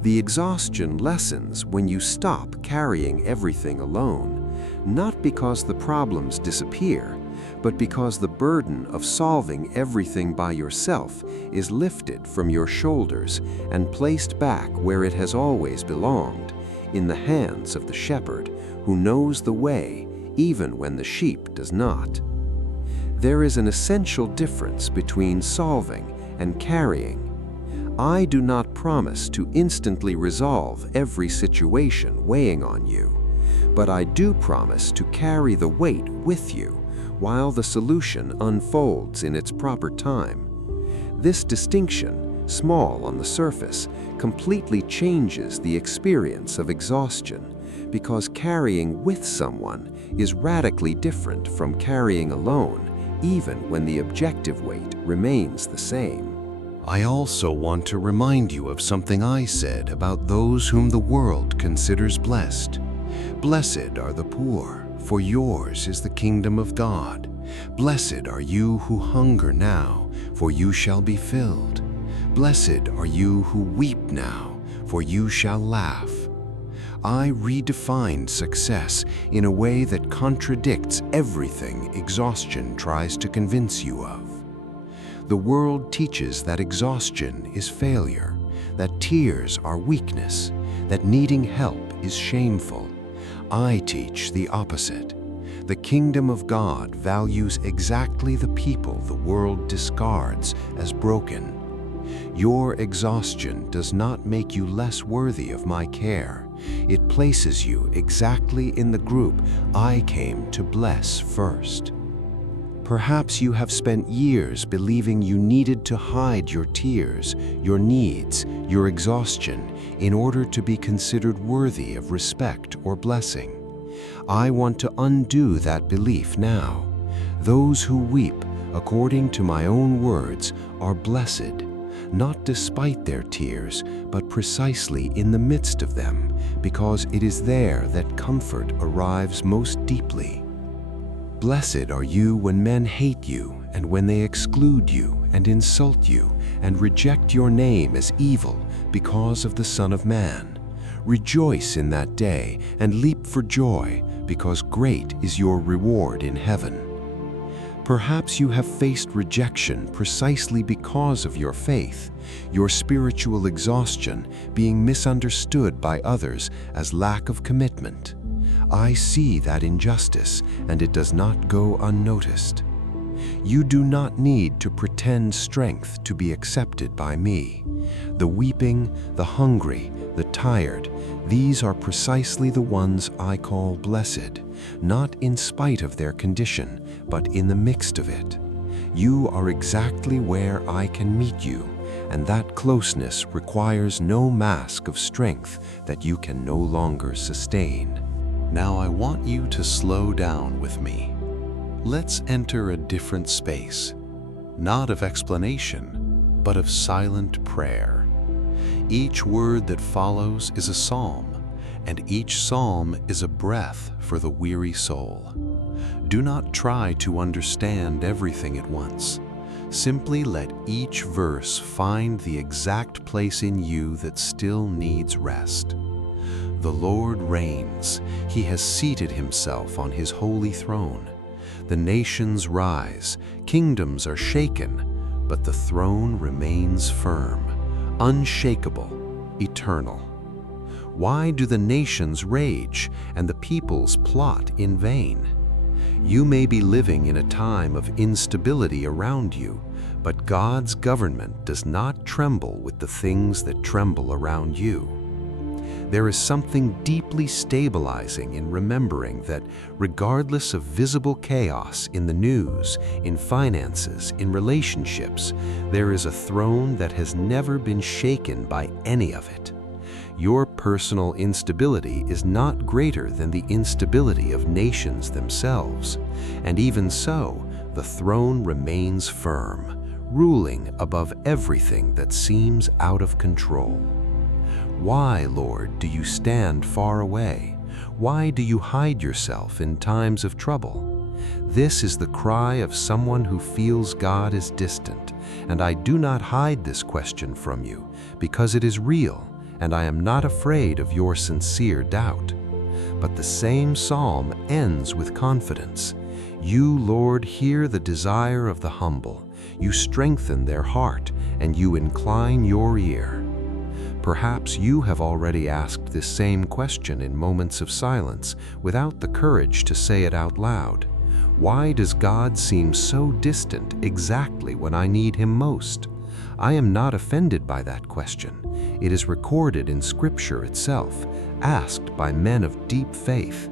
The exhaustion lessens when you stop carrying everything alone, not because the problems disappear, but because the burden of solving everything by yourself is lifted from your shoulders and placed back where it has always belonged, in the hands of the shepherd who knows the way even when the sheep does not. There is an essential difference between solving and carrying. I do not promise to instantly resolve every situation weighing on you, but I do promise to carry the weight with you while the solution unfolds in its proper time. This distinction, small on the surface, completely changes the experience of exhaustion, because carrying with someone is radically different from carrying alone, even when the objective weight remains the same. I also want to remind you of something I said about those whom the world considers blessed. Blessed are the poor, for yours is the kingdom of God. Blessed are you who hunger now, for you shall be filled. Blessed are you who weep now, for you shall laugh. I redefined success in a way that contradicts everything exhaustion tries to convince you of. The world teaches that exhaustion is failure, that tears are weakness, that needing help is shameful. I teach the opposite. The kingdom of God values exactly the people the world discards as broken. Your exhaustion does not make you less worthy of my care. It places you exactly in the group I came to bless first. Perhaps you have spent years believing you needed to hide your tears, your needs, your exhaustion in order to be considered worthy of respect or blessing. I want to undo that belief now. Those who weep, according to my own words, are blessed, not despite their tears, but precisely in the midst of them, because it is there that comfort arrives most deeply. Blessed are you when men hate you, and when they exclude you, and insult you, and reject your name as evil because of the Son of Man. Rejoice in that day, and leap for joy, because great is your reward in heaven. Perhaps you have faced rejection precisely because of your faith, your spiritual exhaustion being misunderstood by others as lack of commitment. I see that injustice, and it does not go unnoticed. You do not need to pretend strength to be accepted by me. The weeping, the hungry, the tired, these are precisely the ones I call blessed, not in spite of their condition, but in the midst of it. You are exactly where I can meet you, and that closeness requires no mask of strength that you can no longer sustain. Now I want you to slow down with me. Let's enter a different space, not of explanation, but of silent prayer. Each word that follows is a psalm, and each psalm is a breath for the weary soul. Do not try to understand everything at once. Simply let each verse find the exact place in you that still needs rest. The Lord reigns. He has seated himself on his holy throne. The nations rise, kingdoms are shaken, but the throne remains firm, unshakable, eternal. Why do the nations rage and the peoples plot in vain? You may be living in a time of instability around you, but God's government does not tremble with the things that tremble around you. There is something deeply stabilizing in remembering that regardless of visible chaos in the news, in finances, in relationships, there is a throne that has never been shaken by any of it. Your personal instability is not greater than the instability of nations themselves, and even so, the throne remains firm, ruling above everything that seems out of control. Why, Lord, do you stand far away? Why do you hide yourself in times of trouble? This is the cry of someone who feels God is distant, and I do not hide this question from you, because it is real, and I am not afraid of your sincere doubt. But the same psalm ends with confidence. You, Lord, hear the desire of the humble. You strengthen their heart, and you incline your ear. Perhaps you have already asked this same question in moments of silence without the courage to say it out loud. Why does God seem so distant exactly when I need him most? I am not offended by that question. It is recorded in Scripture itself, asked by men of deep faith.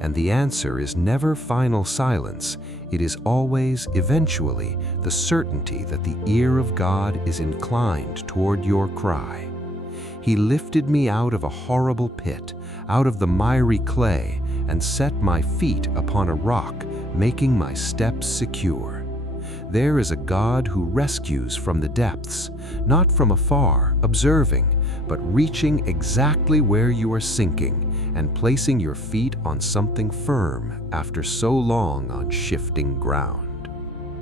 And the answer is never final silence. It is always, eventually, the certainty that the ear of God is inclined toward your cry. He lifted me out of a horrible pit, out of the miry clay, and set my feet upon a rock, making my steps secure. There is a God who rescues from the depths, not from afar, observing, but reaching exactly where you are sinking and placing your feet on something firm after so long on shifting ground.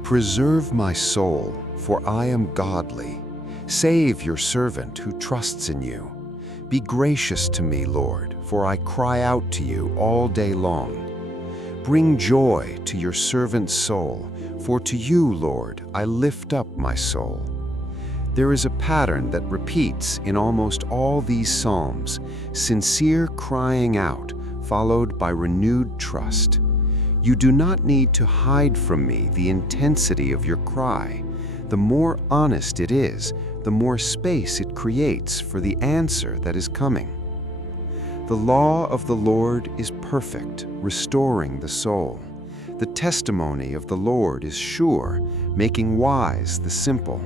Preserve my soul, for I am godly. Save your servant who trusts in you. Be gracious to me, Lord, for I cry out to you all day long. Bring joy to your servant's soul, for to you, Lord, I lift up my soul. There is a pattern that repeats in almost all these psalms, sincere crying out, followed by renewed trust. You do not need to hide from me the intensity of your cry. The more honest it is, the more space it creates for the answer that is coming. The law of the Lord is perfect, restoring the soul. The testimony of the Lord is sure, making wise the simple.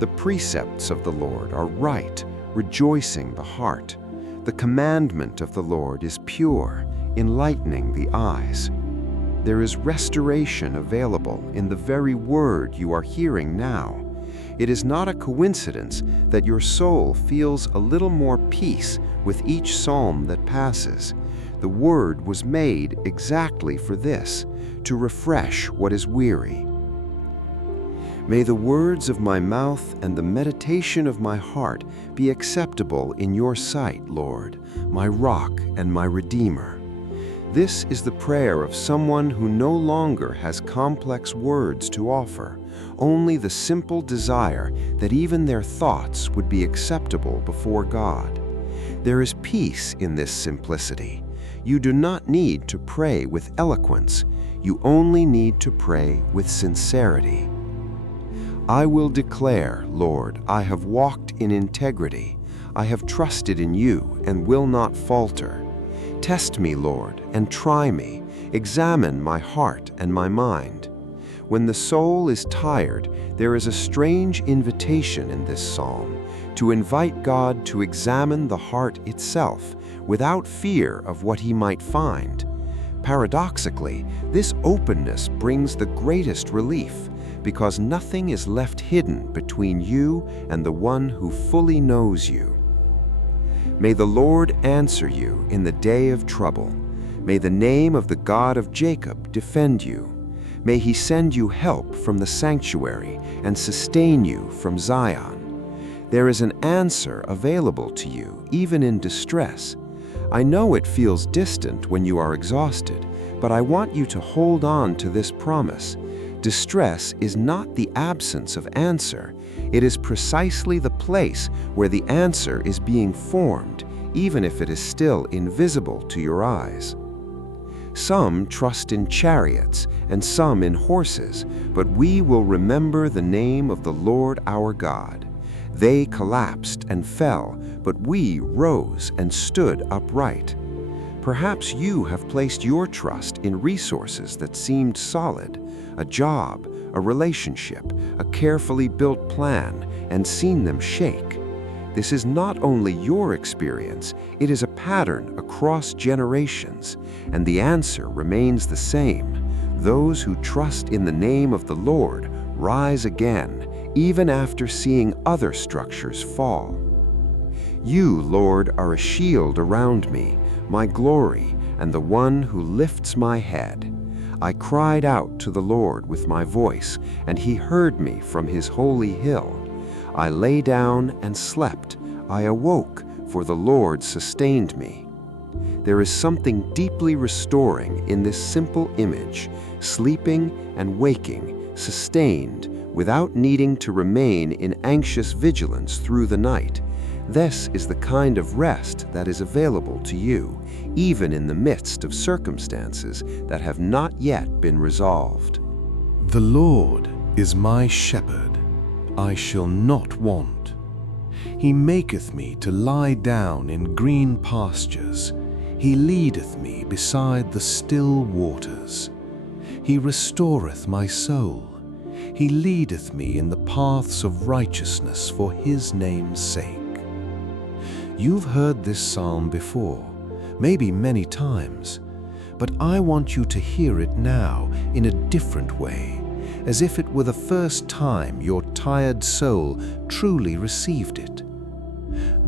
The precepts of the Lord are right, rejoicing the heart. The commandment of the Lord is pure, enlightening the eyes. There is restoration available in the very word you are hearing now. It is not a coincidence that your soul feels a little more peace with each psalm that passes. The word was made exactly for this, to refresh what is weary. May the words of my mouth and the meditation of my heart be acceptable in your sight, Lord, my rock and my redeemer. This is the prayer of someone who no longer has complex words to offer, only the simple desire that even their thoughts would be acceptable before God. There is peace in this simplicity. You do not need to pray with eloquence. You only need to pray with sincerity. I will declare, Lord, I have walked in integrity. I have trusted in you and will not falter. Test me, Lord, and try me. Examine my heart and my mind. When the soul is tired, there is a strange invitation in this psalm to invite God to examine the heart itself without fear of what he might find. Paradoxically, this openness brings the greatest relief, because nothing is left hidden between you and the one who fully knows you. May the Lord answer you in the day of trouble. May the name of the God of Jacob defend you. May he send you help from the sanctuary and sustain you from Zion. There is an answer available to you, even in distress. I know it feels distant when you are exhausted, but I want you to hold on to this promise. Distress is not the absence of answer. It is precisely the place where the answer is being formed, even if it is still invisible to your eyes. Some trust in chariots and some in horses, but we will remember the name of the Lord our God. They collapsed and fell, but we rose and stood upright. Perhaps you have placed your trust in resources that seemed solid, a job, a relationship, a carefully built plan, and seen them shake. This is not only your experience, it is a pattern across generations, and the answer remains the same. Those who trust in the name of the Lord rise again, even after seeing other structures fall. You, Lord, are a shield around me, my glory, and the one who lifts my head. I cried out to the Lord with my voice, and he heard me from his holy hill. I lay down and slept. I awoke, for the Lord sustained me. There is something deeply restoring in this simple image, sleeping and waking, sustained, without needing to remain in anxious vigilance through the night. This is the kind of rest that is available to you, even in the midst of circumstances that have not yet been resolved. The Lord is my shepherd, I shall not want. He maketh me to lie down in green pastures. He leadeth me beside the still waters. He restoreth my soul. He leadeth me in the paths of righteousness for his name's sake. You've heard this psalm before, maybe many times, but I want you to hear it now in a different way, as if it were the first time your tired soul truly received it.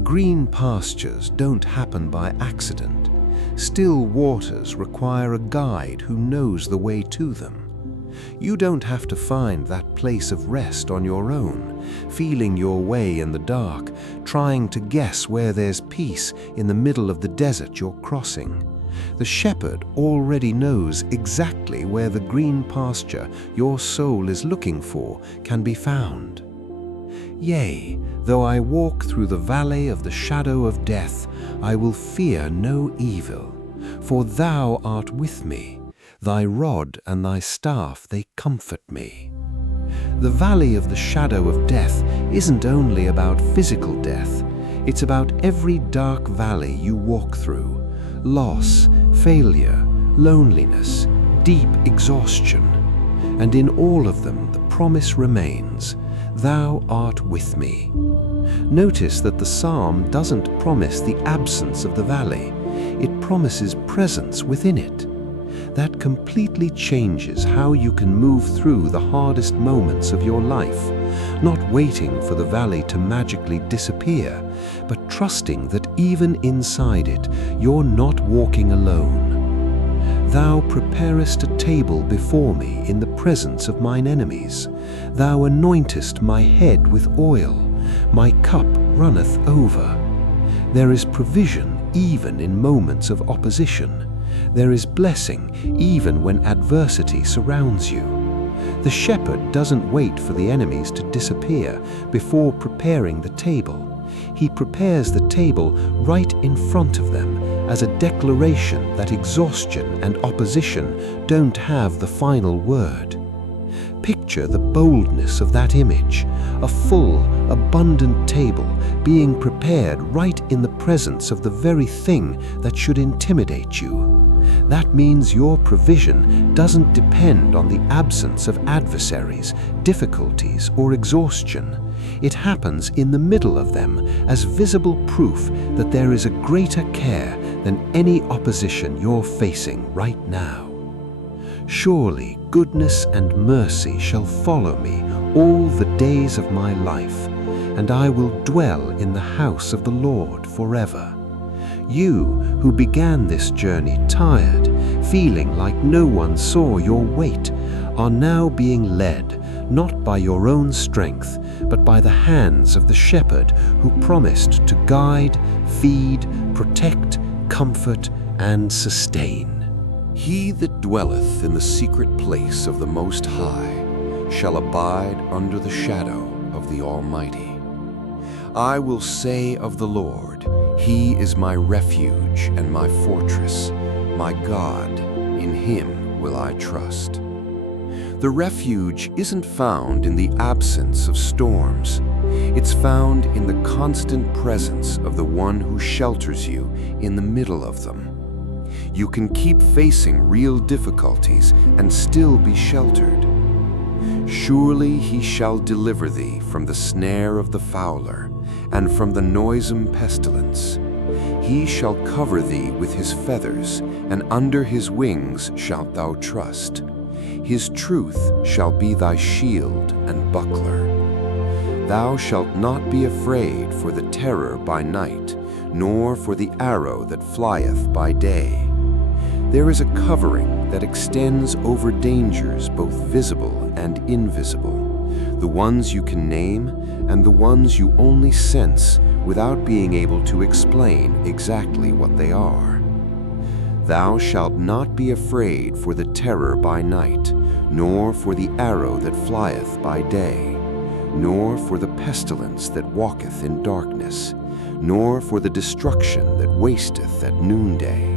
Green pastures don't happen by accident. Still waters require a guide who knows the way to them. You don't have to find that place of rest on your own, feeling your way in the dark, trying to guess where there's peace in the middle of the desert you're crossing. The shepherd already knows exactly where the green pasture your soul is looking for can be found. Yea, though I walk through the valley of the shadow of death, I will fear no evil, for thou art with me. Thy rod and thy staff, they comfort me. The valley of the shadow of death isn't only about physical death, it's about every dark valley you walk through. Loss, failure, loneliness, deep exhaustion. And in all of them the promise remains, thou art with me. Notice that the psalm doesn't promise the absence of the valley, it promises presence within it. That completely changes how you can move through the hardest moments of your life, not waiting for the valley to magically disappear, but trusting that even inside it, you're not walking alone. Thou preparest a table before me in the presence of mine enemies. Thou anointest my head with oil, my cup runneth over. There is provision even in moments of opposition. There is blessing even when adversity surrounds you. The shepherd doesn't wait for the enemies to disappear before preparing the table. He prepares the table right in front of them as a declaration that exhaustion and opposition don't have the final word. Picture the boldness of that image, a full, abundant table being prepared right in the presence of the very thing that should intimidate you. That means your provision doesn't depend on the absence of adversaries, difficulties, or exhaustion. It happens in the middle of them as visible proof that there is a greater care than any opposition you're facing right now. Surely goodness and mercy shall follow me all the days of my life, and I will dwell in the house of the Lord forever. You who began this journey tired, feeling like no one saw your weight, are now being led not by your own strength, but by the hands of the shepherd who promised to guide, feed, protect, comfort, and sustain. He that dwelleth in the secret place of the Most High shall abide under the shadow of the Almighty. I will say of the Lord, He is my refuge and my fortress, my God, in Him will I trust. The refuge isn't found in the absence of storms. It's found in the constant presence of the one who shelters you in the middle of them. You can keep facing real difficulties and still be sheltered. Surely He shall deliver thee from the snare of the fowler and from the noisome pestilence. He shall cover thee with His feathers, and under His wings shalt thou trust. His truth shall be thy shield and buckler. Thou shalt not be afraid for the terror by night, nor for the arrow that flieth by day. There is a covering that extends over dangers both visible and invisible, the ones you can name and the ones you only sense without being able to explain exactly what they are. Thou shalt not be afraid for the terror by night, nor for the arrow that flieth by day, nor for the pestilence that walketh in darkness, nor for the destruction that wasteth at noonday.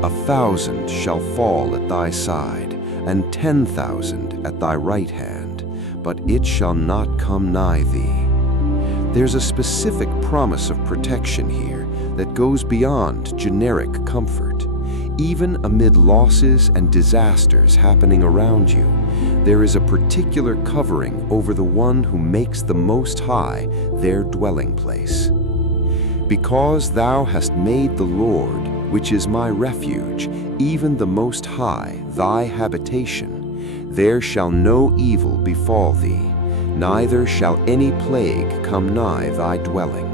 1,000 shall fall at thy side, and 10,000 at thy right hand, but it shall not come nigh thee. There's a specific promise of protection here that goes beyond generic comfort. Even amid losses and disasters happening around you, there is a particular covering over the one who makes the Most High their dwelling place. Because thou hast made the Lord, which is my refuge, even the Most High, thy habitation, there shall no evil befall thee, neither shall any plague come nigh thy dwelling.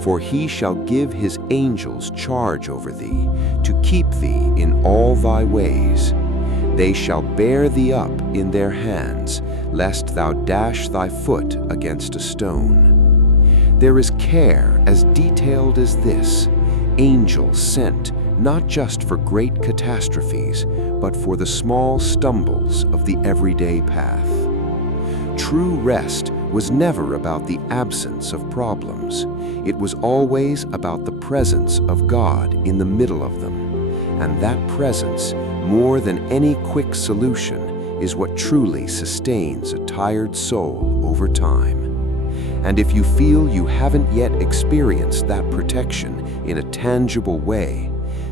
For He shall give His angels charge over thee, to keep thee in all thy ways. They shall bear thee up in their hands, lest thou dash thy foot against a stone. There is care as detailed as this, angels sent not just for great catastrophes, but for the small stumbles of the everyday path. True rest was never about the absence of problems. It was always about the presence of God in the middle of them. And that presence, more than any quick solution, is what truly sustains a tired soul over time. And if you feel you haven't yet experienced that protection in a tangible way,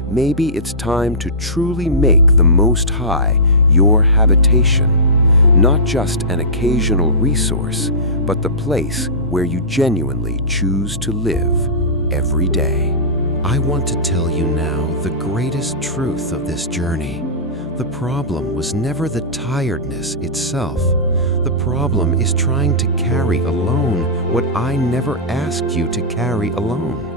maybe it's time to truly make the Most High your habitation, not just an occasional resource, but the place where you genuinely choose to live every day. I want to tell you now the greatest truth of this journey. The problem was never the tiredness itself. The problem is trying to carry alone what I never asked you to carry alone.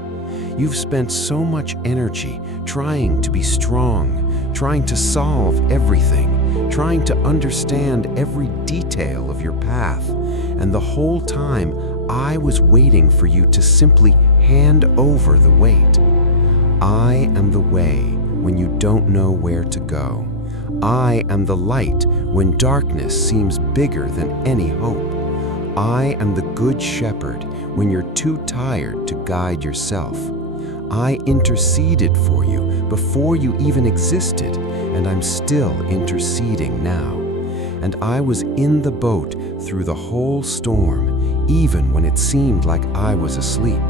You've spent so much energy trying to be strong, trying to solve everything, trying to understand every detail of your path, and the whole time I was waiting for you to simply hand over the weight. I am the way when you don't know where to go. I am the light when darkness seems bigger than any hope. I am the good shepherd when you're too tired to guide yourself. I interceded for you before you even existed, and I'm still interceding now. And I was in the boat through the whole storm, even when it seemed like I was asleep.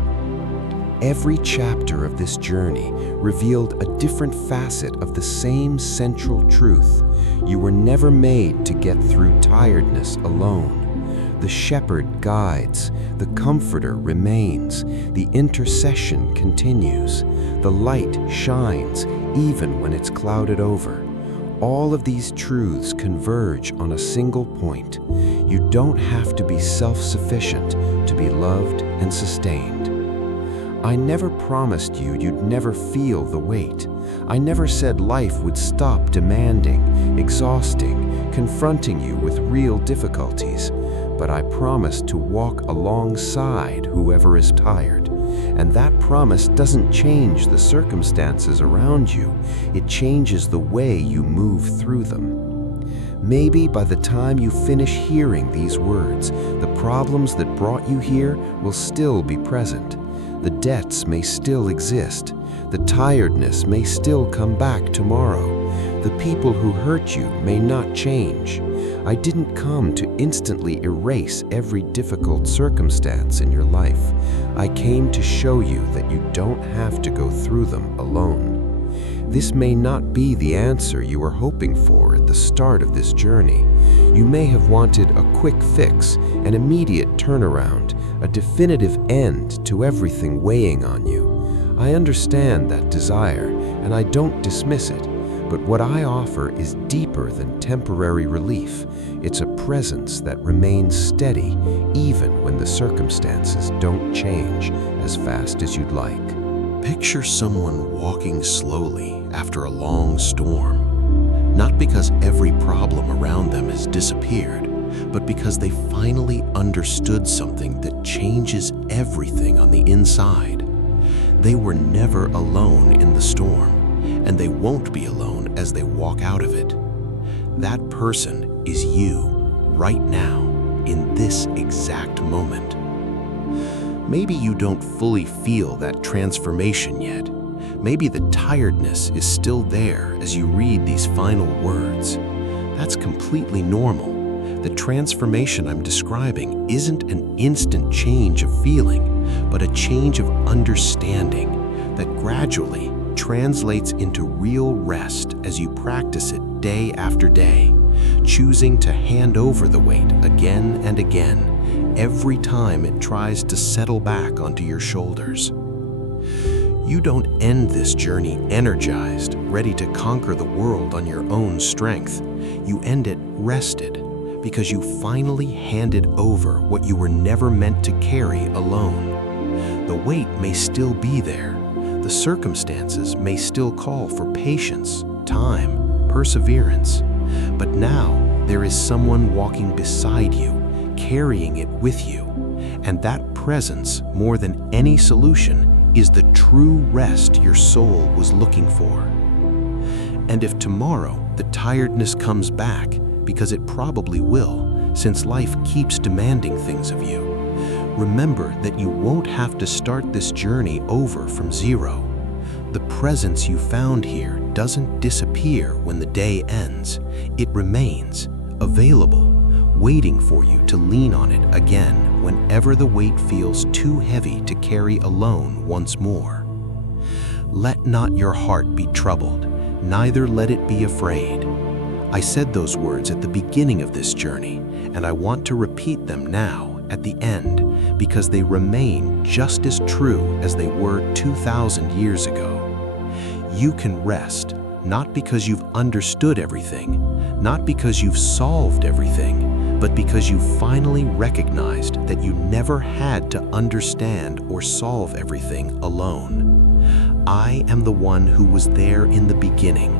Every chapter of this journey revealed a different facet of the same central truth. You were never made to get through tiredness alone. The shepherd guides, the comforter remains, the intercession continues, the light shines even when it's clouded over. All of these truths converge on a single point. You don't have to be self-sufficient to be loved and sustained. I never promised you'd never feel the weight. I never said life would stop demanding, exhausting, confronting you with real difficulties. But I promised to walk alongside whoever is tired. And that promise doesn't change the circumstances around you. It changes the way you move through them. Maybe by the time you finish hearing these words, the problems that brought you here will still be present. The debts may still exist. The tiredness may still come back tomorrow. The people who hurt you may not change. I didn't come to instantly erase every difficult circumstance in your life. I came to show you that you don't have to go through them alone. This may not be the answer you were hoping for at the start of this journey. You may have wanted a quick fix, an immediate turnaround, a definitive end to everything weighing on you. I understand that desire, and I don't dismiss it. But what I offer is deeper than temporary relief. It's a presence that remains steady even when the circumstances don't change as fast as you'd like. Picture someone walking slowly after a long storm, not because every problem around them has disappeared, but because they finally understood something that changes everything on the inside. They were never alone in the storm, and they won't be alone as they walk out of it. That person is you right now, in this exact moment. Maybe you don't fully feel that transformation yet. Maybe the tiredness is still there as you read these final words. That's completely normal. The transformation I'm describing isn't an instant change of feeling, but a change of understanding that gradually translates into real rest as you practice it day after day, choosing to hand over the weight again and again, every time it tries to settle back onto your shoulders. You don't end this journey energized, ready to conquer the world on your own strength. You end it rested, because you finally handed over what you were never meant to carry alone. The weight may still be there. The circumstances may still call for patience, time, perseverance. But now there is someone walking beside you, carrying it with you. And that presence, more than any solution, is the true rest your soul was looking for. And if tomorrow the tiredness comes back, because it probably will, since life keeps demanding things of you, remember that you won't have to start this journey over from zero. The presence you found here doesn't disappear when the day ends. It remains available, waiting for you to lean on it again whenever the weight feels too heavy to carry alone once more. Let not your heart be troubled, neither let it be afraid. I said those words at the beginning of this journey, and I want to repeat them now at the end because they remain just as true as they were 2,000 years ago. You can rest, not because you've understood everything, not because you've solved everything, but because you finally recognized that you never had to understand or solve everything alone. I am the one who was there in the beginning,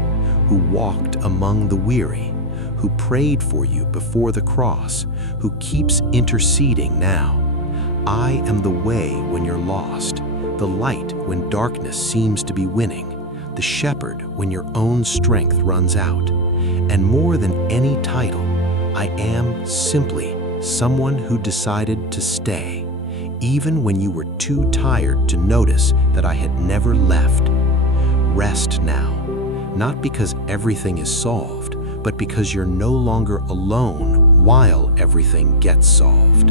who walked among the weary, who prayed for you before the cross, who keeps interceding now. I am the way when you're lost, the light when darkness seems to be winning, the shepherd when your own strength runs out. And more than any title, I am simply someone who decided to stay, even when you were too tired to notice that I had never left. Rest now, not because everything is solved, but because you're no longer alone while everything gets solved.